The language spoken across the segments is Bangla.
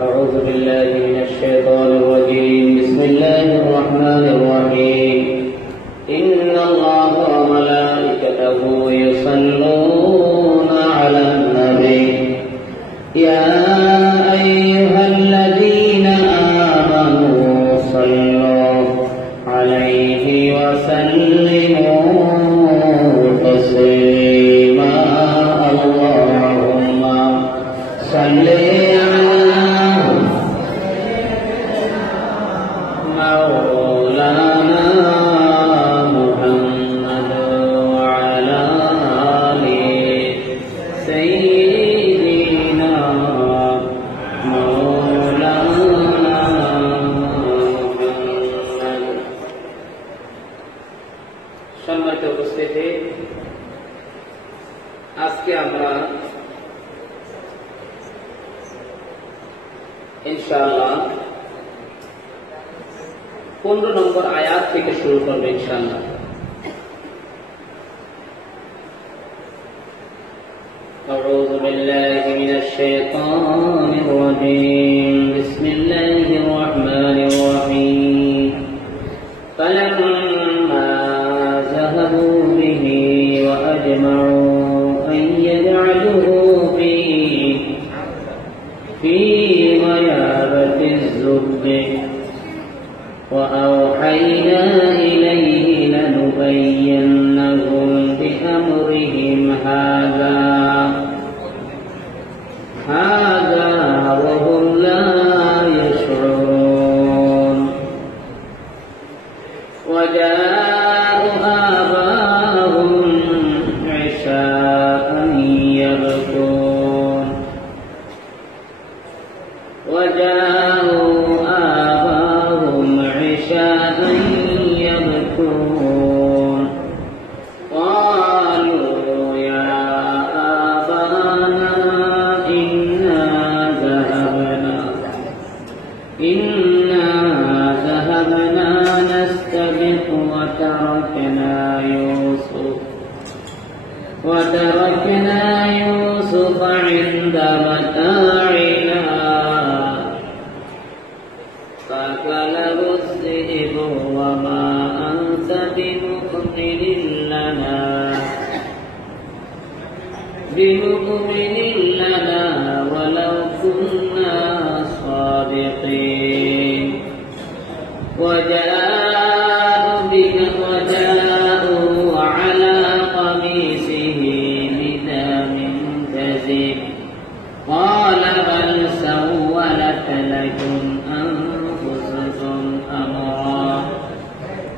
أعوذ بالله من الشيطان الرجيم بسم الله الرحمن الرحيم إن الله وملائكته يصلون على النبي يا أيها الذين آمنوا صلوا عليه وسلموا تسليما اللهم صل সম্মানিত উপস্থিতি, আজকে আমরা ইনশাআল্লাহ 15 নম্বর আয়াত থেকে শুরু করব ইনশাআল্লাহ। أعوذ بالله من الشيطان الرجيم بسم الله الرحمن الرحيم فلما ذهبوا به وأجمعوا أن يجعلوه في غيابة الزب وأوحينا إليه لنبينهم بأمرهم هذا وهم لا يشعرون وجاءوا آباءهم عشاء يبكون قالوا يا آبانا إنا ذهبنا نستبق وتركنا يوسف عند متاعنا فأكله الذئب وما أنت بمؤمن لنا ولو كنا صادقين وجاءوا على قميصه بدم كذب قال بل سولت لكم أنفسكم أمرا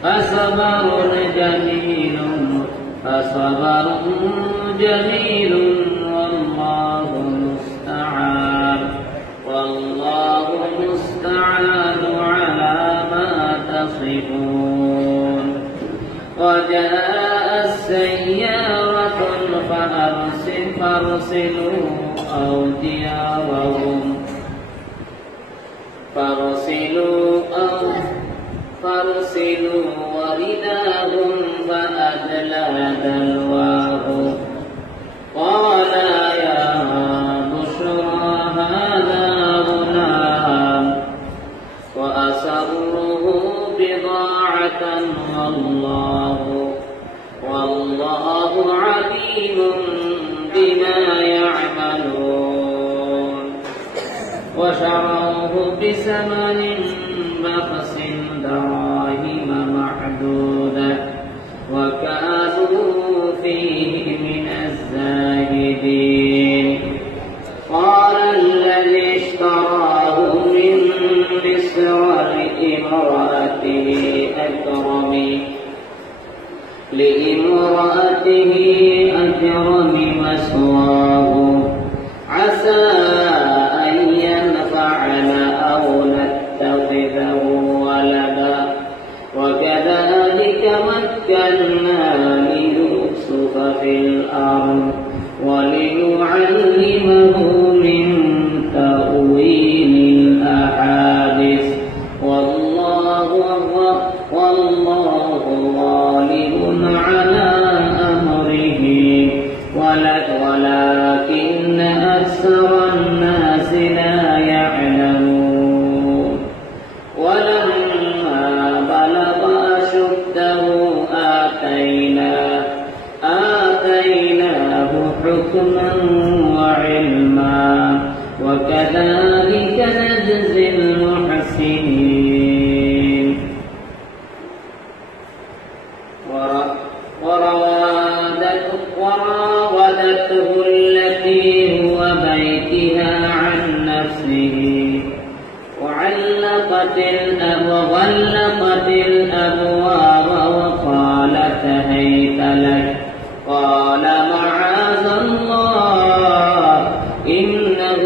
فصبر جميل والله المستعان على ما تصفون وجاء السيارة فأرسلوا ورداهم فأدلى دلواه قال يا بشرى هذا غلام وأسروه بضاعة والله عليم بما يعملون وشروه بثمن بخس دراهم معدودة وكانوا فيه من الزاهدين قال الذي اشتراه من مصر لامرأته أكرم مثواه عسى أن ينفعنا أو نتخذه ولدا وكذلك مكنا ليوسف في الأرض ولنعلمه من تأويل الأحاديث والله غالب على أمره ولكن أكثر وكذلك نجزي المحسنين وراودته التي هو بيتها عن نفسه وغلقت الأبواب وقالت هيت لك قال معاذ الله إنه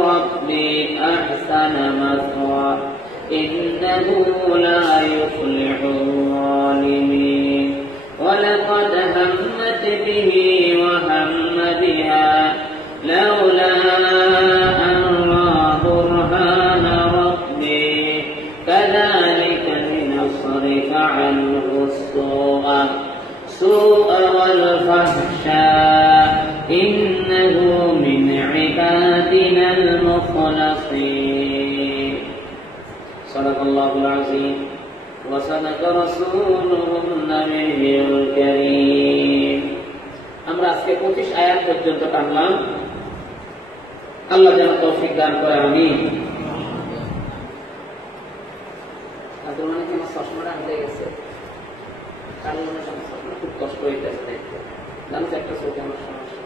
ربي أحسن مثواي إنه لا يفلح الظالمين ولقد همت به وهم بها لولا أن رأى برهان ربي كذلك لنصرف عنه السوء والفحشاء إنه من عبادنا المخلصين صدق الله العظيم وصدق رسوله النبي الكريم আমরা আজকে 25 আয়াত পর্যন্ত টানলাম আল্লাহ যেন তৌফিক দান করে আমিন আদর মানে কি চশমাটা হয়ে গেছে কাল মনে সমস্যা খুব কষ্ট হইতেছে দেখতে জানো একটা চোখে আমার সমস্যা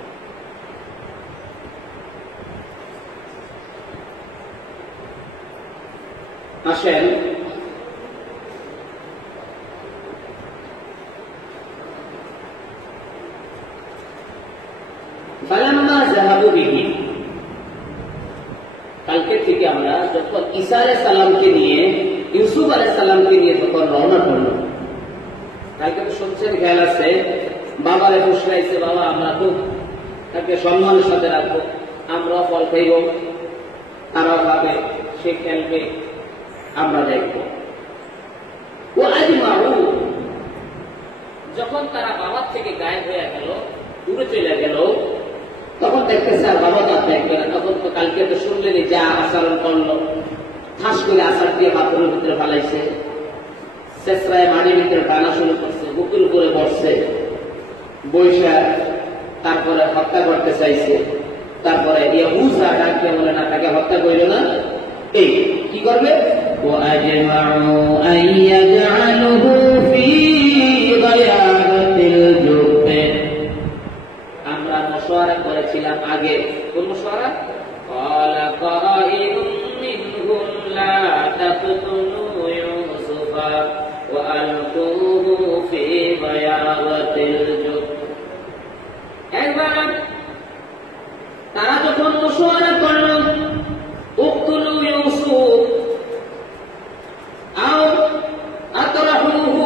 আসেন কালকে থেকে আমরা যখন ঈসা আলাইহিস সালামকে নিয়ে ইউসুফ আলাইহিস সালামকে নিয়ে যখন রওনা করলো কালকে তো শুনছেন খেয়াল আছে বাবারে বসলাইছে বাবা আমরা তো তাকে সম্মানের সাথে রাখবো আমরাও ফল খাইব তারাও খাবে সে খেলবে আমরা দেখবো ও আজমাউ যখন তারা বাবার থেকে গায়েব হয়ে গেল দূরে চলে গেল তখন দেখতেছে আর বাবা তার দেখবে না তখন তো কালকে তো শুনলেনি যা আচরণ করলো ঠাস করে আচার দিয়ে বাথরুমের ভিতরে ফালাইছে শেষরায় মাটির ভিতরে টানা শুরু করছে বুকুর উপরে বসছে বৈশা তারপরে হত্যা করতে চাইছে তারপরে ইয়াহুযা ডাকিয়ে বলে না তাকে হত্যা করিল না এই কি করবে وأجمعوا أن يجعلوه في غيابة الجب আমরা মশওয়ারা করেছিলাম আগে কোন মশওয়ারা قال قائل منهم لا تقتلوا يوسف وألقوه في غيابة الجب একবার তারা যখন মশওয়ারা করল উক্তুলু ইউসুফ আও আতরাহুহু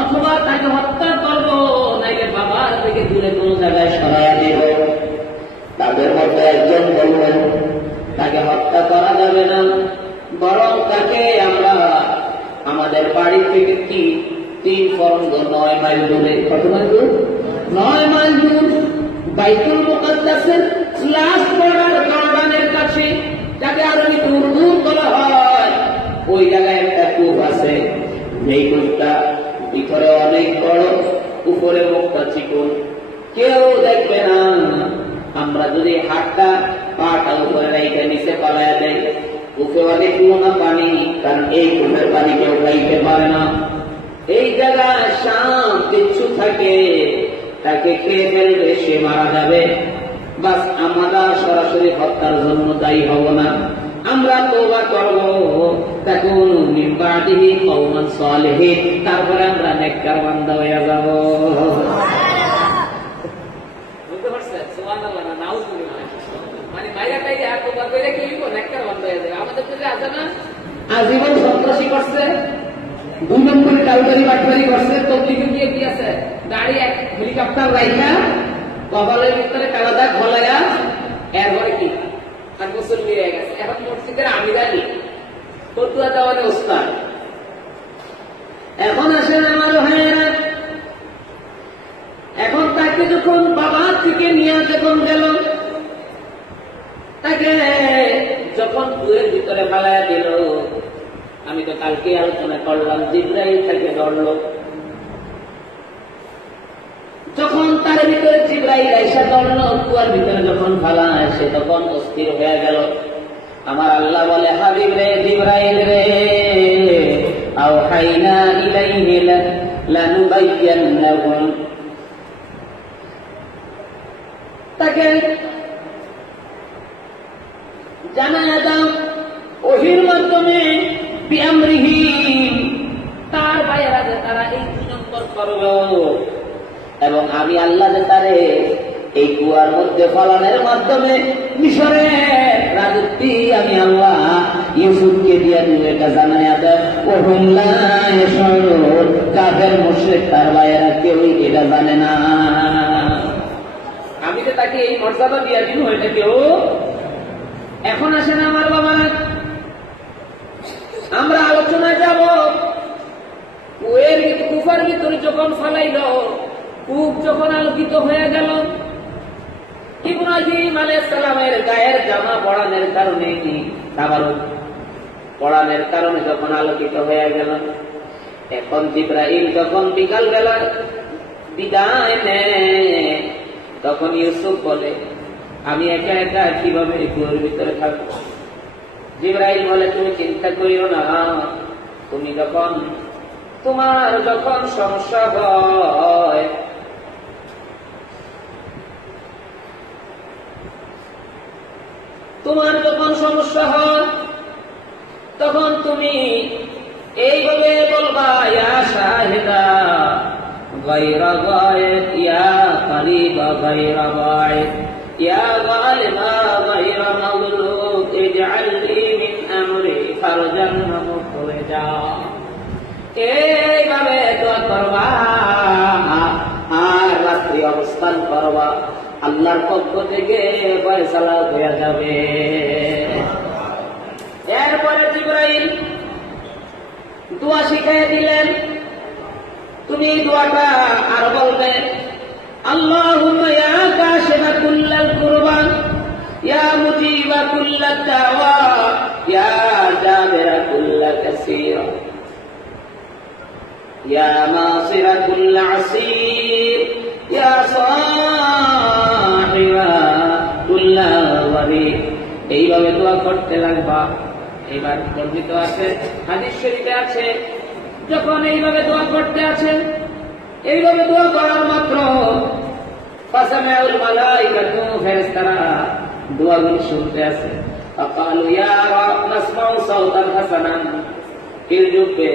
অথবা তাকে হত্যা করব নাকি বাবার থেকে দূরে কোন জায়গায় সরাইয়া দেব তাদের মধ্যে একজন বললেন তাকে হত্যা করা যাবে না বরং তাকে আমরা আমাদের বাড়ি থেকে তিন ফরঙ্গ 9 মাইল দূরে কত মাইল দূর 9 মাইল দূর বাইতুল মুকাদ্দাসের লাস্ট বর্ডার জর্ডানের কাছে যাকে আরবিতে উর্দুর বলা হয় ওই জায়গায় একটা কূপ আছে যেই কূপটা ভিতরে অনেক বড় উপরে মুখটা চিকন কেউ দেখবে না আমরা যদি হাতটা পাটা উপরে রেখে নিচে পালাইয়া দেয় কূপে অনেক নোনা পানি কারণ এই কূপের পানি কেউ খাইতে পারে না এই জায়গায় সাপ বিচ্ছু থাকে তাকে খেয়ে ফেলবে সে মারা যাবে বাস আমরা সরাসরি হত্যার জন্য দায়ী হব না আমরা তওবা করব তাকুন মিন বাদিহি কওমান সালিহিন তারপরে আমরা নেককার বান্দা হয়ে যাব বুঝতে পারছেন সুবহানাল্লাহ না নাউজুবিল্লাহ মানে বাইরেটাই আর তওবা করে কি হইব নেককার বান্দা হয়ে যাবে আমাদের দেশে আছে না আজীবন সন্ত্রাসী করছে 2 নম্বরে কাউদারি বাটবারি করছে তবলিগে গিয়ে কি আছে গাড়ি এক হেলিকপ্টার রাইখা কপালের ভিতরে কালাদা খলায়া এরপরে কি আর গোসল হয়ে গেছে এখন মসজিদের আমিরানি ফতুয়া দেওয়ার ওস্তাদ এখন আসেন আমার ভাইয়েরা এখন তাকে যখন বাবা থেকে নিয়ে যখন গেল তাকে যখন কুয়ের ভিতরে ফেলাইয়া দিল আমি তো কালকে আলোচনা করলাম জিবরাইল তাকে ধরল যখন তার ভিতরে জিবরাইল আইসা ধরল, কুয়ার ভিতরে যখন ফালায় সে তখন অস্থির হয়ে গেল। আমার আল্লাহ বলে, হাবিব রে, জিবরাইল রে, আওহাইনা ইলাইহি লানুবাইয়ান্নাহুম, তাকে জানায়া দাও ওহীর মাধ্যমে বিআমরিহি, তার ভাইয়েরা যে তারা এই 2 নম্বর করলো, এবং আমি আল্লাহ যে তারে এই কুয়ার মধ্যে ফলানোর মাধ্যমে মিশরের রাজত্বী আমি আল্লাহ ইউসুফকে দিয়ে দিব, এটা জানায়া দেয়। ওহুম লা ইয়াশউরুন, কাফের মুশরিক তার ভাইয়েরা কেউই এটা জানে না। আমি যে তাকে এই মর্যাদা দিয়ে দিব এটা কেউ। এখন আসেন আমার বাবা, আমরা আলোচনায় যাব। কুফার ভিতরে যখন ফালাইল, কূপ যখন আলোকিত হয়ে গেল, ইব্রাহিম আলাইহিস সালামের গায়ের জামা পড়ানোর কারণে, তাবারুক পড়ানোর কারণে যখন আলোকিত হয়ে গেল, এখন জিবরাইল যখন বিকাল বেলা বিদায় নেয়, তখন ইউসুফ বলে, আমি একা একা কিভাবে কুয়োর ভিতরে থাকবো? জিবরাইল বলে, তুমি চিন্তা করিও না, তুমি তোমার যখন সমস্যা হয়, তখন তুমি এইভাবে বলবা, ইয়া শাহিদা গায়রা গায়েব, ইয়া কারিবা গায়রা গায়েব, ইয়া গালিবা গায়রা মাগলুব, ইজআল লি মিন আমরি ফারজান মুখরিজা। এইভাবে দোয়া করবা আর রাত্রি অবস্থান করবা, আল্লাহর পক্ষ থেকে ফয়সালা হয়ে যাবে। এরপরে জিবরাইল দোয়া শিখিয়ে দিলেন, তুমি দোয়াটা আর বলবে, আল্লাহুম্মা ইয়া কাশিফা কুল্লাল কুরবা, ইয়া মুজিবা কুল্লাদ দাওয়া, ইয়া জাবিরা কুল্লা কাসীরা, ইয়া মাসিরা কুল্লা আসীর, ইয়া সাহিবা কুল্লা ওয়ারিদ। এইভাবে দোয়া করতে লাগবা। এইবার বর্ণিত আছে, হাদিস শরীফে আছে, যখন এইভাবে দোয়া করতে আছে, এইভাবে দোয়া করার মাত্র ফাসামাউল মালাইকাতু, ফেরেশতারা দোয়াগুলো শুনতে আছে। ফাকালু ইয়া রাব নাসমাউ সাওতান হাসানান ফিল জুব্বে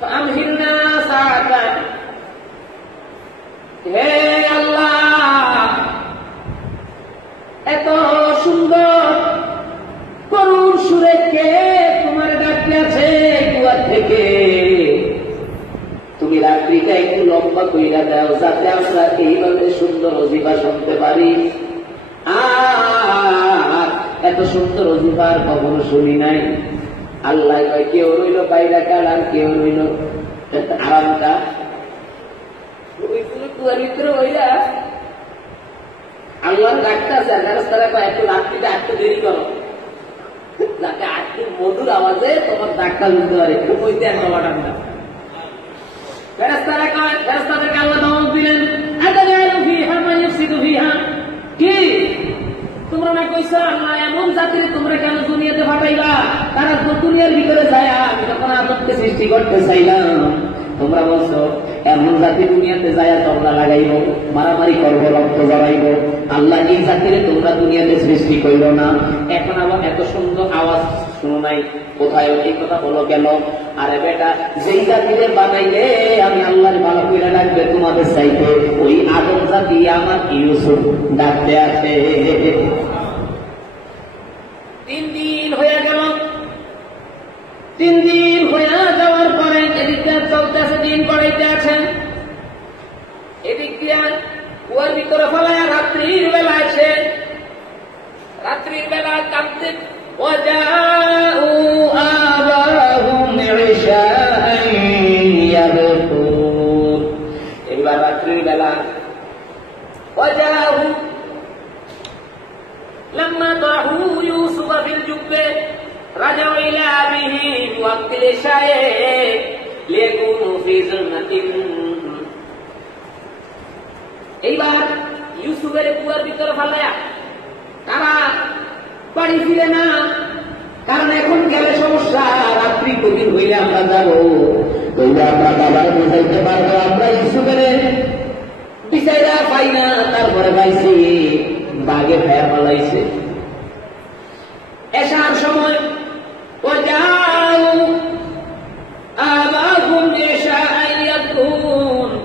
ফাআমহিলনা সাআতান, হে আল্লাহ, এত সুন্দর করুণ সুরে কে তোমার ডাকতে আছে কুয়ার থেকে? তুমি রাত্রিটা একটু লম্বা কইরা দাও, যাতে আমরা এইভাবে সুন্দর ওজিফা শুনতে পারি। আর এত সুন্দর ওজিফার কখনো শুনি নাই। আল্লাহ কয়, কেউ রইল বাইরা কাল, আর কেউ রইল আরামটা কুয়ার ভিতরে হইলা আল্লাহর ডাকতে আছে। তারা কয়, একটু রাত্রিটা একটু দেরি করো, যাতে একটু মধুর আওয়াজে তোমার ডাকটা বুঝতে পারে, একটু বইতে এক বাবাটা। ফেরেশতারা কয়, ফেরেশতাদেরকে আল্লাহ ধমক দিলেন, আতাজালু ফিহা মান ইফসিদু ফিহা, কি তোমরা না কইছো আল্লাহ এমন জাতিরে তোমরা কেন দুনিয়াতে পাঠাইবা? তারা তো দুনিয়ার ভিতরে যায়, আমি যখন আদমকে সৃষ্টি করতে চাইলাম, তোমরা বলছো এমন জাতি দুনিয়াতে যায় তোমরা লাগাইব, মারামারি করব, রক্ত জড়াইব। আল্লাহ এই জাতিরে তোমরা দুনিয়াতে সৃষ্টি করিল না। এখন আবার এত সুন্দর আওয়াজ শুনো নাই, কোথায় এই কথা বলো কেন? আরে বেটা, যেই জাতিরে বানাইলে আমি আল্লাহর ভালো করে ডাকবে তোমাদের চাইতে, ওই আদম জাতি আমার ইউসুফ ডাকতে আছে। 3 দিন হয়ে গেল। 3 দিন হয়ে যাওয়ার পরে এদিকটা চলতে আছে, দিন পড়াইতে আছেন, এদিক দিয়া কুয়ার ভিতরে ফেলায় রাত্রির বেলা আছে। রাত্রির বেলা কাঁদতে, وجاءوا آباهم عشاء يبكون। এবার রাত্রির বেলা وجاءوا لما طرحوا يوسف في الجب رجعوا إلى أبيهم بوقت العشاء ليكونوا في ظلمة এইবার ইউসুফের কুয়ার ভিতরে ফালাইয়া তারা বাড়ি ফিরে না, কারণ এখন গেলে সমস্যা, রাত্রি গভীর হইলে আমরা যাবো, হইলে আমরা বাবার বোঝাইতে পারবো আমরা ইউসুফের বিচাইরা পাই না, তারপরে পাইছি বাঘে ভাইয়া পালাইছে। এসার সময় ও যাও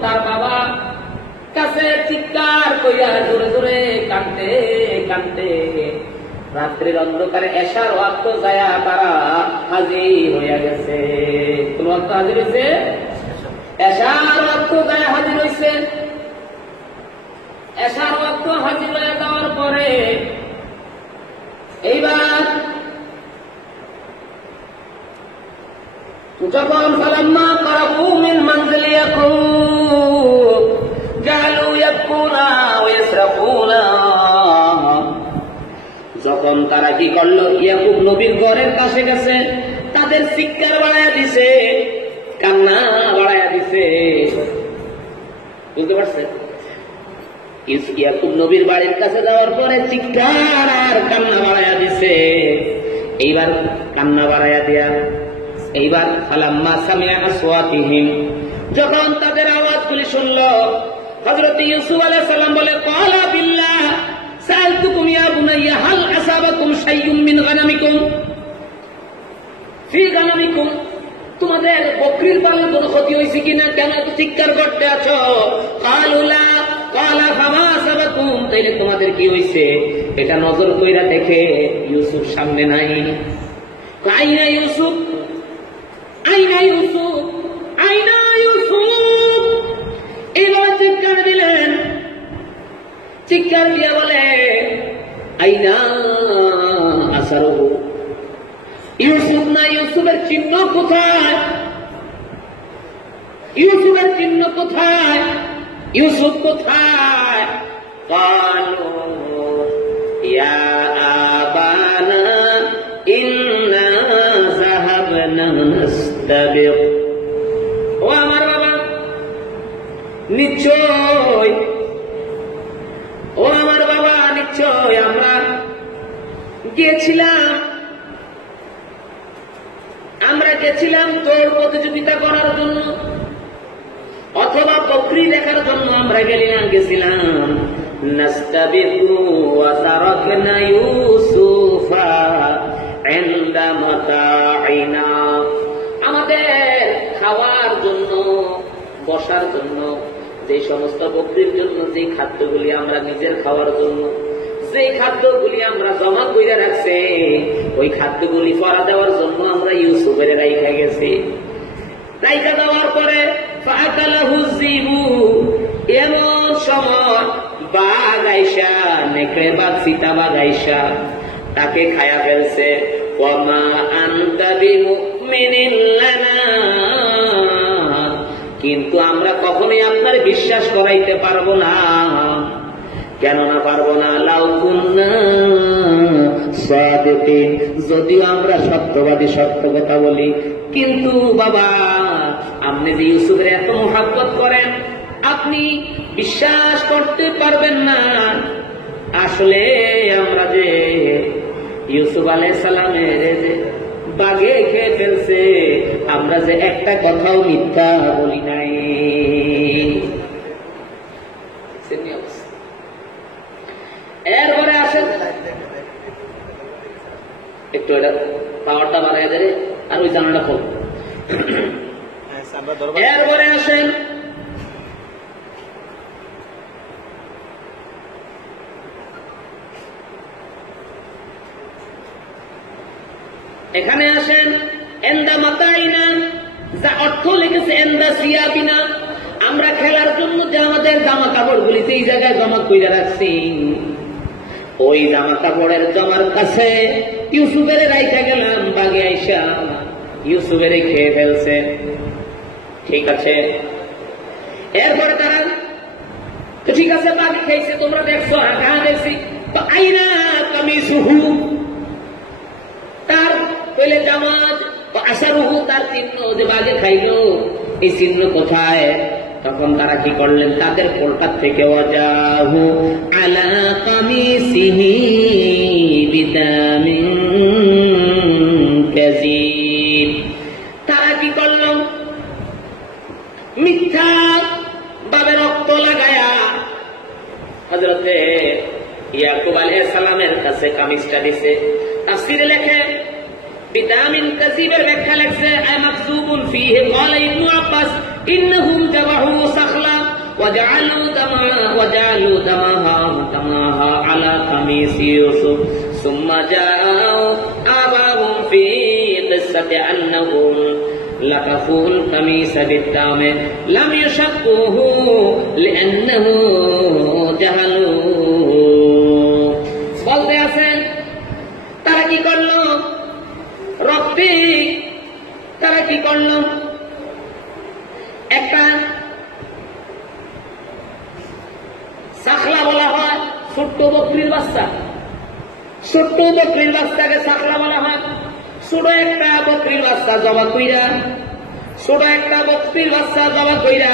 তার বাবা কাছে চিৎকার কইরা জোরে জোরে কাঁদতে কাঁদতে রাত্রির অন্ধকারে এশার ওয়াক্ত যায় তারা হাজির হইয়া গেছে। কোন ওয়াক্ত হাজির হয়েছে? এশার ওয়াক্ত যায় হাজির হয়েছে। এশার ওয়াক্ত হাজির হয়ে যাওয়ার পরে এইবার যখন ফালাম্মা কারাবু মিন মানজিলি ইয়াকুব জালু ইয়াবকুনা ওয়া ইয়াসরাকুনা, যখন তারা কি করলো, ইয়াকুব নবীর ঘরের কাছে গেছে, তাদের চিৎকার বাড়াইয়া দিছে, কান্না বাড়াইয়া দিছে। বুঝতে পারছেন? ইয়াকুব নবীর বাড়ির কাছে যাওয়ার পরে চিৎকার আর কান্না বাড়াইয়া দিছে। এইবার কান্না বাড়াইয়া দিয়া এইবার ফালাম্মা সামিআ আসওয়াতিহিম, যখন তাদের আওয়াজগুলি শুনলো, হযরত ইউসুফ আলাইহিস সালাম বলে ক্বালা বিল্লাহ সাআলতুকুম ইয়া বুনাইয়া হাল আসাবাকুম শাইউম মিন গানামিকুম ফি গানামিকুম, তোমাদের বকরির পালে কোনো ক্ষতি হয়েছে কিনা, কেন এত চিৎকার করতে আছো? ক্বালু লা, ক্বালা ফামা আসাবাকুম, তাইলে তোমাদের কি হয়েছে এটা নজর কইরা দেখে ইউসুফ সামনে নাই। আইনা ইউসুফ, আইনা ইউসুফ, আইনা ইউসুফ, এইভাবে চিৎকার দিলেন। চিৎকার দিয়া বলে আইনা আসারুহু, ইউসুফ না, ইউসুফের চিহ্ন কোথায়? ইউসুফের চিহ্ন কোথায়? ইউসুফ কোথায়? ক্বালু ইয়া আবানা ইন্না যাহাবনা নাস্তাবিক, ও আমার বাবা নিশ্চয়, ও আমার বাবা নিশ্চয় আমরা গেছিলাম তোর প্রতিযোগিতা করার জন্য, অথবা বকরি দেখার জন্য আমরা গেছিলাম। নাস্তাবিকু ওয়া তারাকনা ইউসুফা ইনদা মাতাইনা, আমাদের খাওয়ার জন্য, বসার জন্য, যে সমস্ত বকরির জন্য যে খাদ্যগুলি আমরা নিজের খাওয়ার জন্য যে খাদ্যগুলি আমরা জমা করে রাখছি, ওই খাদ্যগুলি পরা দেওয়ার জন্য আমরা ইউসুফের রাইখা গেছি। রাইখা দেওয়ার পরে ফাআকালাহু যিবু, এমন সময় বাঘ আইসা, নেকড়ে বাঘ, সীতা বাঘ আইসা তাকে খায়া ফেলছে। ওয়ামা আনতা বিমুমিনিন লানা, কিন্তু আমরা কখনোই আপনার বিশ্বাস করাইতে পারবো না। কেন না পারবো না? লাউ কুন্না সাদিকিন, যদিও আমরা সত্যবাদী, সত্য কথা বলি, কিন্তু বাবা আপনি যে ইউসুফের এত মুহাব্বত করেন, আপনি বিশ্বাস করতে পারবেন না। আসলে আমরা যে ইউসুফ আলাইহিস সালামের যে বাঘে খেয়ে ফেলছে, আমরা যে একটা কথাও মিথ্যা বলি নাই। এরপরে আসেন, একটু এটা পাওয়ারটা বাড়াই দেবে, আর ওই জানাটা খোল। এরপরে আসেন এখানে আসেন এন্দা মাতাইনা, যা অর্থ লিখেছে এন্দা সিয়াবিনা, আমরা খেলার জন্য যে আমাদের জামা কাপড় গুলি এই জায়গায় জমা করে রাখছি, ওই জামা কাপড়ের জমার কাছে ইউসুফের রাইখা গেলাম, বাগে আইসা ইউসুফের খেয়ে ফেলছে। ঠিক আছে, এরপরে তারা ঠিক আছে বাগে খেয়েছে, তোমরা দেখছো? হ্যাঁ দেখছি। আইনা কামিসুহু, তার পেলে জামাত, আসারুহু, তার চিহ্ন যে বাগে খাইলো, এই চিহ্ন কোথায়? তখন তারা কি করলেন, তাদের কলকাতা থেকে ওয়াজাহু আলা কামিসিহি বিদামিন কাযীব, তারা কি করল, মিথ্যা ভাবে রক্ত লাগায়া হযরতে ইয়াকুব আলাইহিস সালামের কাছে কামিজটা দিছে। তাফসীরে লেখে বিদামিন কাযীবের ব্যাখ্যা লেখছে আই মাকসুবুন ফীহি ক্বালা ইবনু আব্বাস ইন্নাহুম যাবাহু সাখলা ওয়াজআলু দামাহা আলা কামিসি ইউসুফ সুম্মা জাআউ আবাহুম ফী কিসসাতি আন্নাহুম লাকাফুল কামিস বিদ্দামে লাম ইয়াশাক্কুহু লিআন্নাহু জাহালু। বলতে আছেন তারা কি করলো, রক্তে তারা কি করলো, একটা সাখলা বলা হয় ছোট্ট বকরির বাচ্চা, ছোট্ট বকরির বাচ্চাকে সাখলা বলা হয়। ছোট একটা বকরির বাচ্চা জবা কইরা, ছোট একটা বকরির বাচ্চা জবা কইরা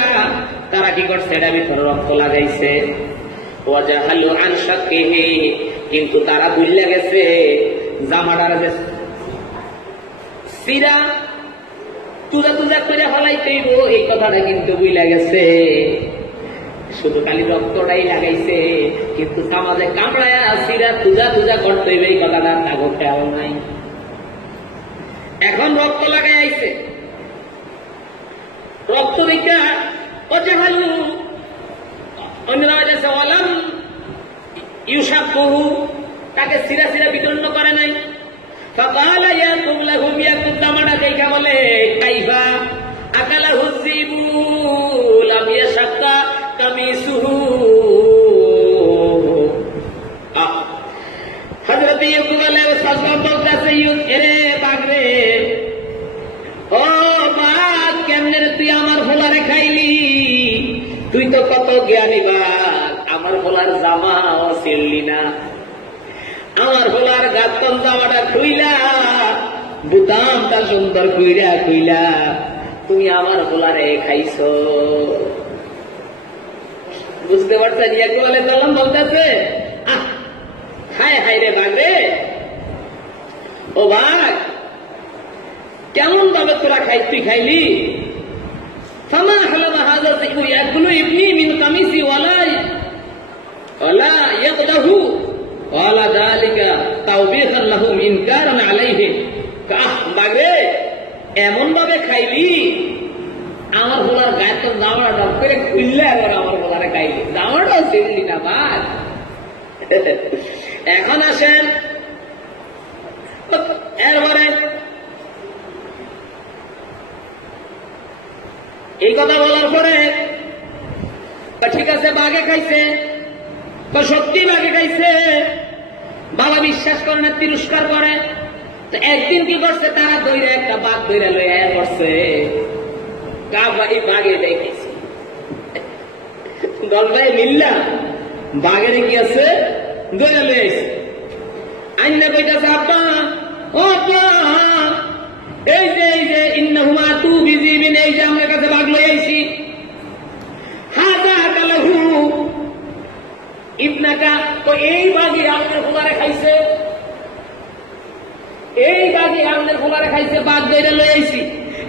তারা কি করছে, এটা ভিতরে রক্ত লাগাইছে। ওয়াজাহালু আন শাক্কিহি, কিন্তু তারা ভুলে গেছে জামাটার যে সিরা তুজা তুজা করে ফলাইতেইব এই কথাটা কিন্তু ভুলে গেছে। শুধু খালি রক্তটাই লাগাইছে, কিন্তু সমাজে কামড়ায়া সিরা তুজা তুজা করতে হইবে এই কথাটা তাগো খেয়াল নাই। এখন রক্ত লাগাই আইছে, রক্ত দেখা ওয়াজাহালু অন্যরা বলেছে ওয়ালাম ইউশাক্কুহু, তাকে সিরা সিরা বিতরণ করে নাই। ফাকালা ইয়াকুব লাহুম, ইয়াকুব দামাটা দেখা বলে কাইফা আকালাহু যিবু লাম ইয়াশাক্কা কামিসুহু। হযরত ইয়াকুব আলাইহিস সালাম বলতেছে এরে বাগরে, ও বাগ, কেমনে তুই আমার ফলারে খাইলি? তুই তো কত জ্ঞানী বাগ, আমার ফলার জামাও ছিড়লি না, আমার ফলার গাতন জামাটা খুইলা বুতামটা সুন্দর কইরা খুইলা তুমি আমার ফলারে খাইছো। বুঝতে পারছেন? ইয়াকুব আলাইহিস সালাম বলতেছে হায় হায় রে বাঘ রে, ও বাঘ, কেমন ভাবে তোরা তুই খাইলি? ফামা হালামা হাযা যিকু ইয়াকুলু ইবনি মিন কামিসি ওয়ালা ইয়াকদাহু ওয়ালা যালিকা তাওবীখান লাহুম ইনকারান আলাইহি। বাঘ রে, এমন ভাবে খাইলি আমার বলার গায়ে তো জামাটা ডাক করে খুললে, আবার আমার বলারে খাইলি, জামাটাও ছিড়লি না বাঘ। এখন আসেন এরপরে এই কথা বলার পরে ঠিক আছে বাঘে খাইছে, তো সত্যি বাঘে খাইছে, বাবা বিশ্বাস করে না, তিরস্কার করে। তো একদিন কি করছে, তারা দইরা একটা বাঘ দইরা লইয়া করছে, এই বাঘে দেখেছে দল ভাই মিল্লা বাঘের কি আছে দইরা লইয়া আইছে। আইনা কইতাছে আব্বা, ও আব্বা, এই যে ইন্নাহুমা তু বিজিবিন, এই যে আমার কাছে বাঘ লইয়া আইছি। হাযা কালাহু ইবনাকা, তো এই বাঘই আপনার ফুলারে খাইছে, এই বাঘই আপনার ফুলারে খাইছে, বাঘ দইরা লইয়া আইছি।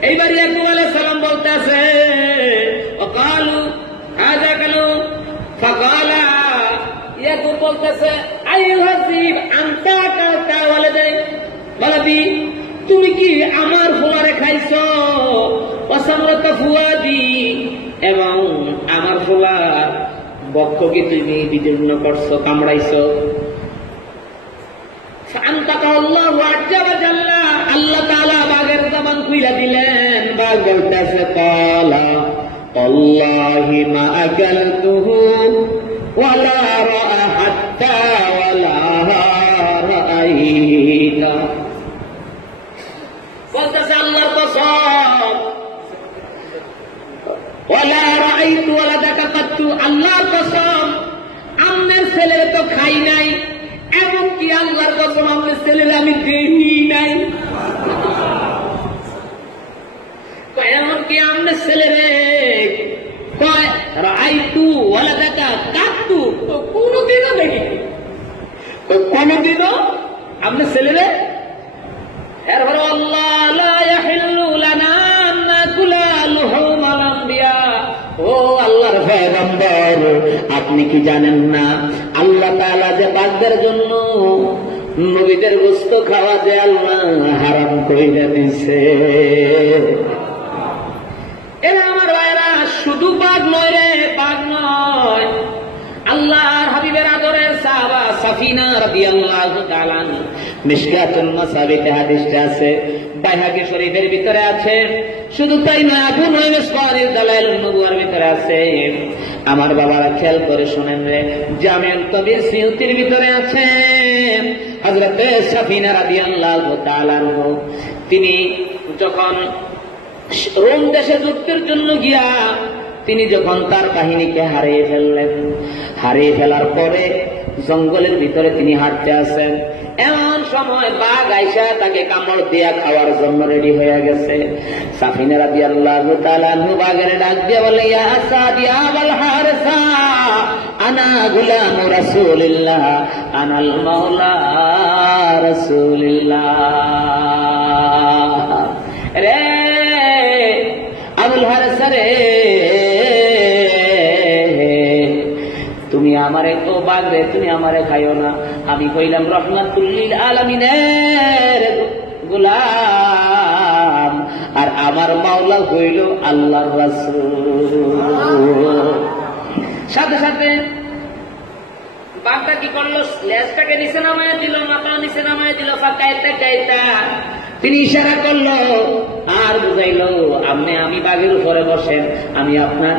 এইবার ইয়াকুব আলাইহিস সালাম বলতেছে ওয়াকালু হাযা কালু, ফাকালা ইয়াকুব বলতেছে আইয়ুহা যিব আনতা কালতা ওয়ালাদাই, বলবি তুমি কি আমার ফুলারে খাইছো? ওয়াসামরাতা ফুয়াদি, এবং আমার ফুলার বক্ষকে তুমি বিদীর্ণ করছো, কামড়াইছো। আল্লাহ তাআলা বাঘের জবান খুইলা দিলেন, বাঘ বলতেছে ক্বালা আল্লাহি মা আকালতুহু ওয়ালা রাআ হাত্তা ওয়ালা রাআইতা, বলতেছে আল্লাহর কসম, ওয়ালা রাআইতু ওয়ালাদাকা কাত্তু, আল্লাহর কসম আমনের ছেলে তো খাই নাই, এমনকি আল্লাহর কসম আমনের ছেলের আমি দেখি নাই, এমনকি আমনের ছেলেরে কোনদিনও আপনি ছেলেরে এরপরে আল্লাহ লা ইয়াহিল্লু লানা আন নাকুলা লুহুমাল আমবিয়া। ও আল্লাহর পয়গম্বর, আপনি কি জানেন না আল্লাহ তাআলা যে বান্দার জন্য নবীদের গোশত খাওয়া যে আল্লাহ হারাম কইরা দিয়েছে। এরা আমার ভাইরা শুধু বাঘ নয় রে, বাঘ নয়, আল্লাহর হাবিবের আদরের সাহাবা সাফিনা রাদিয়াল্লাহু তাআলা মিশকাতুল মাসাবিতে হাদিসটা আছে, বাইহাকি শরীফের ভিতরে আছে। শুধু তাই নয়, আবু নুঈম ইসমাঈল দালাইলুন নবুওয়ার ভিতরে আছে। আমার বাবারা খেয়াল করে শুনেন রে, জামিউল কবির সিয়ুতির ভিতরে আছে। হযরতে সাফিনা রাদিয়াল্লাহু তাআলা তিনি যখন রোম দেশে যুদ্ধের জন্য গিয়া তিনি যখন তার কাহিনীকে হারিয়ে ফেললেন, হারিয়ে ফেলার পরে জঙ্গলের ভিতরে তিনি হাঁটতে আসেন। এমন সময় বাঘ আইসা তাকে কামড় দিয়া খাওয়ার জন্য রেডি হয়ে গেছে। সাফিনা রাদিয়াল্লাহু তাআলা বাঘের ডাক দিয়ে বলে, ইয়া আসাদ ইয়া আবাল হারসা আনা গুলাম রাসূলিল্লাহ আনাল মাওলা রাসূলিল্লাহ। রে আবুল হারসা রে, তুমি আমারে তো বাঘ রে, তুমি আমারে খাইও না, আমি কইলাম রহমাতুল লিল আলামিনের গোলাম, আর আমার মাওলা হইল আল্লাহর রাসূল। সাথে সাথে বাঘটা কি করলো, লেজটাকে নিচে নামায় দিল, মাথা নিচে নামায় দিল, ফাঁকাইতে গাইতা তিনি ইশারা করলো আর বুঝাইল, আমি বাঘের উপরে বসেন, আমি আপনার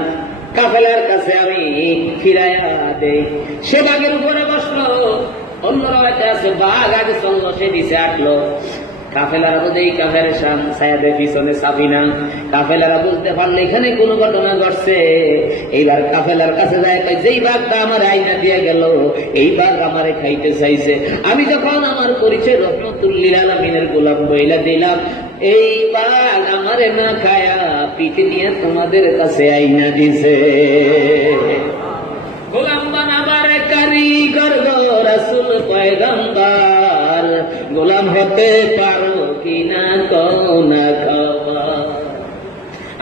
কাফেলার কাছে আমি ফিরাইয়া দেই। সে বাঘের উপরে বসলো। অন্য রাতে আছে বাঘ আগে চললো, সে দিছে আটলো। কাফেলারা বুঝে এই কাফের সায়াদের পিছনে সাফিনা। কাফেলারা বুঝতে পারলে এখানে কোন ঘটনা ঘটছে। এইবার কাফেলার কাছে যায়, যেই বাঘটা আমার আইনা দিয়ে গেল, এই বাঘ আমারে খাইতে চাইছে। আমি যখন আমার পরিচয় রহমাতুল লিল আলামিনের গোলাম বইলা দিলাম, এই বাঘ আমারে না খায়া পিঠে নিয়ে তোমাদের কাছে আইনা দিছে। গোলাম বানাবার কারিগর গো রাসূল পয়গম্বর, গোলাম হতে পারো কিনা কও না খবর।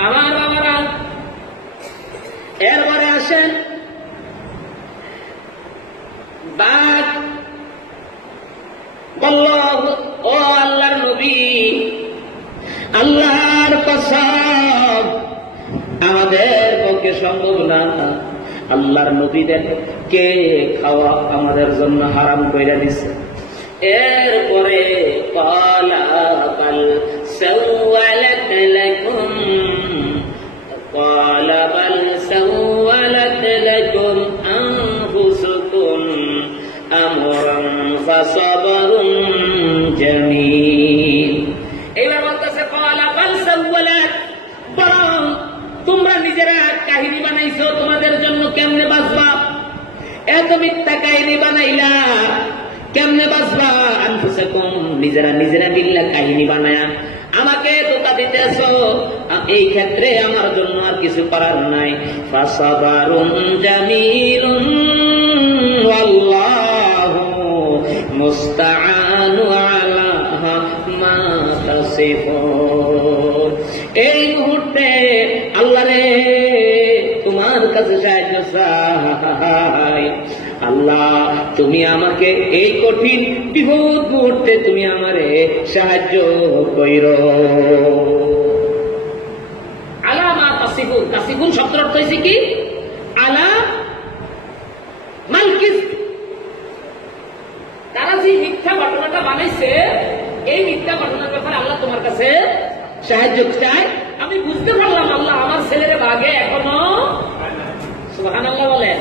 আমার বাবারা এরপরে আসেন, বাঘ বলল, ও আল্লাহর নবী, আল্লাহর কসম আমাদের পক্ষে সম্ভব না, আল্লাহর নবীদের কে খাওয়া আমাদের জন্য হারাম কইরা দিছে। এরপরে ক্বালা বাল সাওয়ালাত লাকুম, ক্বালা বাল সাওয়ালাত লাকুম আনফুসুকুম আমরান ফাসাবরুন জামিল। এবার বলতেছে ক্বালা বাল সাওয়ালাত, বরং তোমরা নিজেরা কাহিনী বানাইছো তোমাদের জন্য, কেমনে বাঁচবা? এত মিথ্যা কাহিনী বানাইলা, কেমনে বাঁচবা? আনফুসাকুম, নিজেরা নিজেরা মিল্লা কাহিনী বানায়া আমাকে ধোঁকা দিতেছ। এই ক্ষেত্রে আমার জন্য আর কিছু করার নাই। ফাসাবারুন জামিলুন ওয়াল্লাহু মুস্তাআনু আলা মা তাসিফুন। এই মুহূর্তে আল্লাহ রে তোমার কাছে সাহায্য চাই। আল্লাহ তুমি আমাকে এই কঠিন বিপদ মুহূর্তে তুমি আমারে সাহায্য কইরো। আলা মা তাসিফুন, তাসিফুন শব্দের অর্থ হইছে কি? আলা মালকিস। তারা যে মিথ্যা ঘটনাটা বানাইছে, এই মিথ্যা ঘটনার ব্যাপারে আল্লাহ তোমার কাছে সাহায্য চাই। আমি বুঝতে পারলাম আল্লাহ আমার ছেলের ভাগে এখনো, সুবহানাল্লাহ বলে,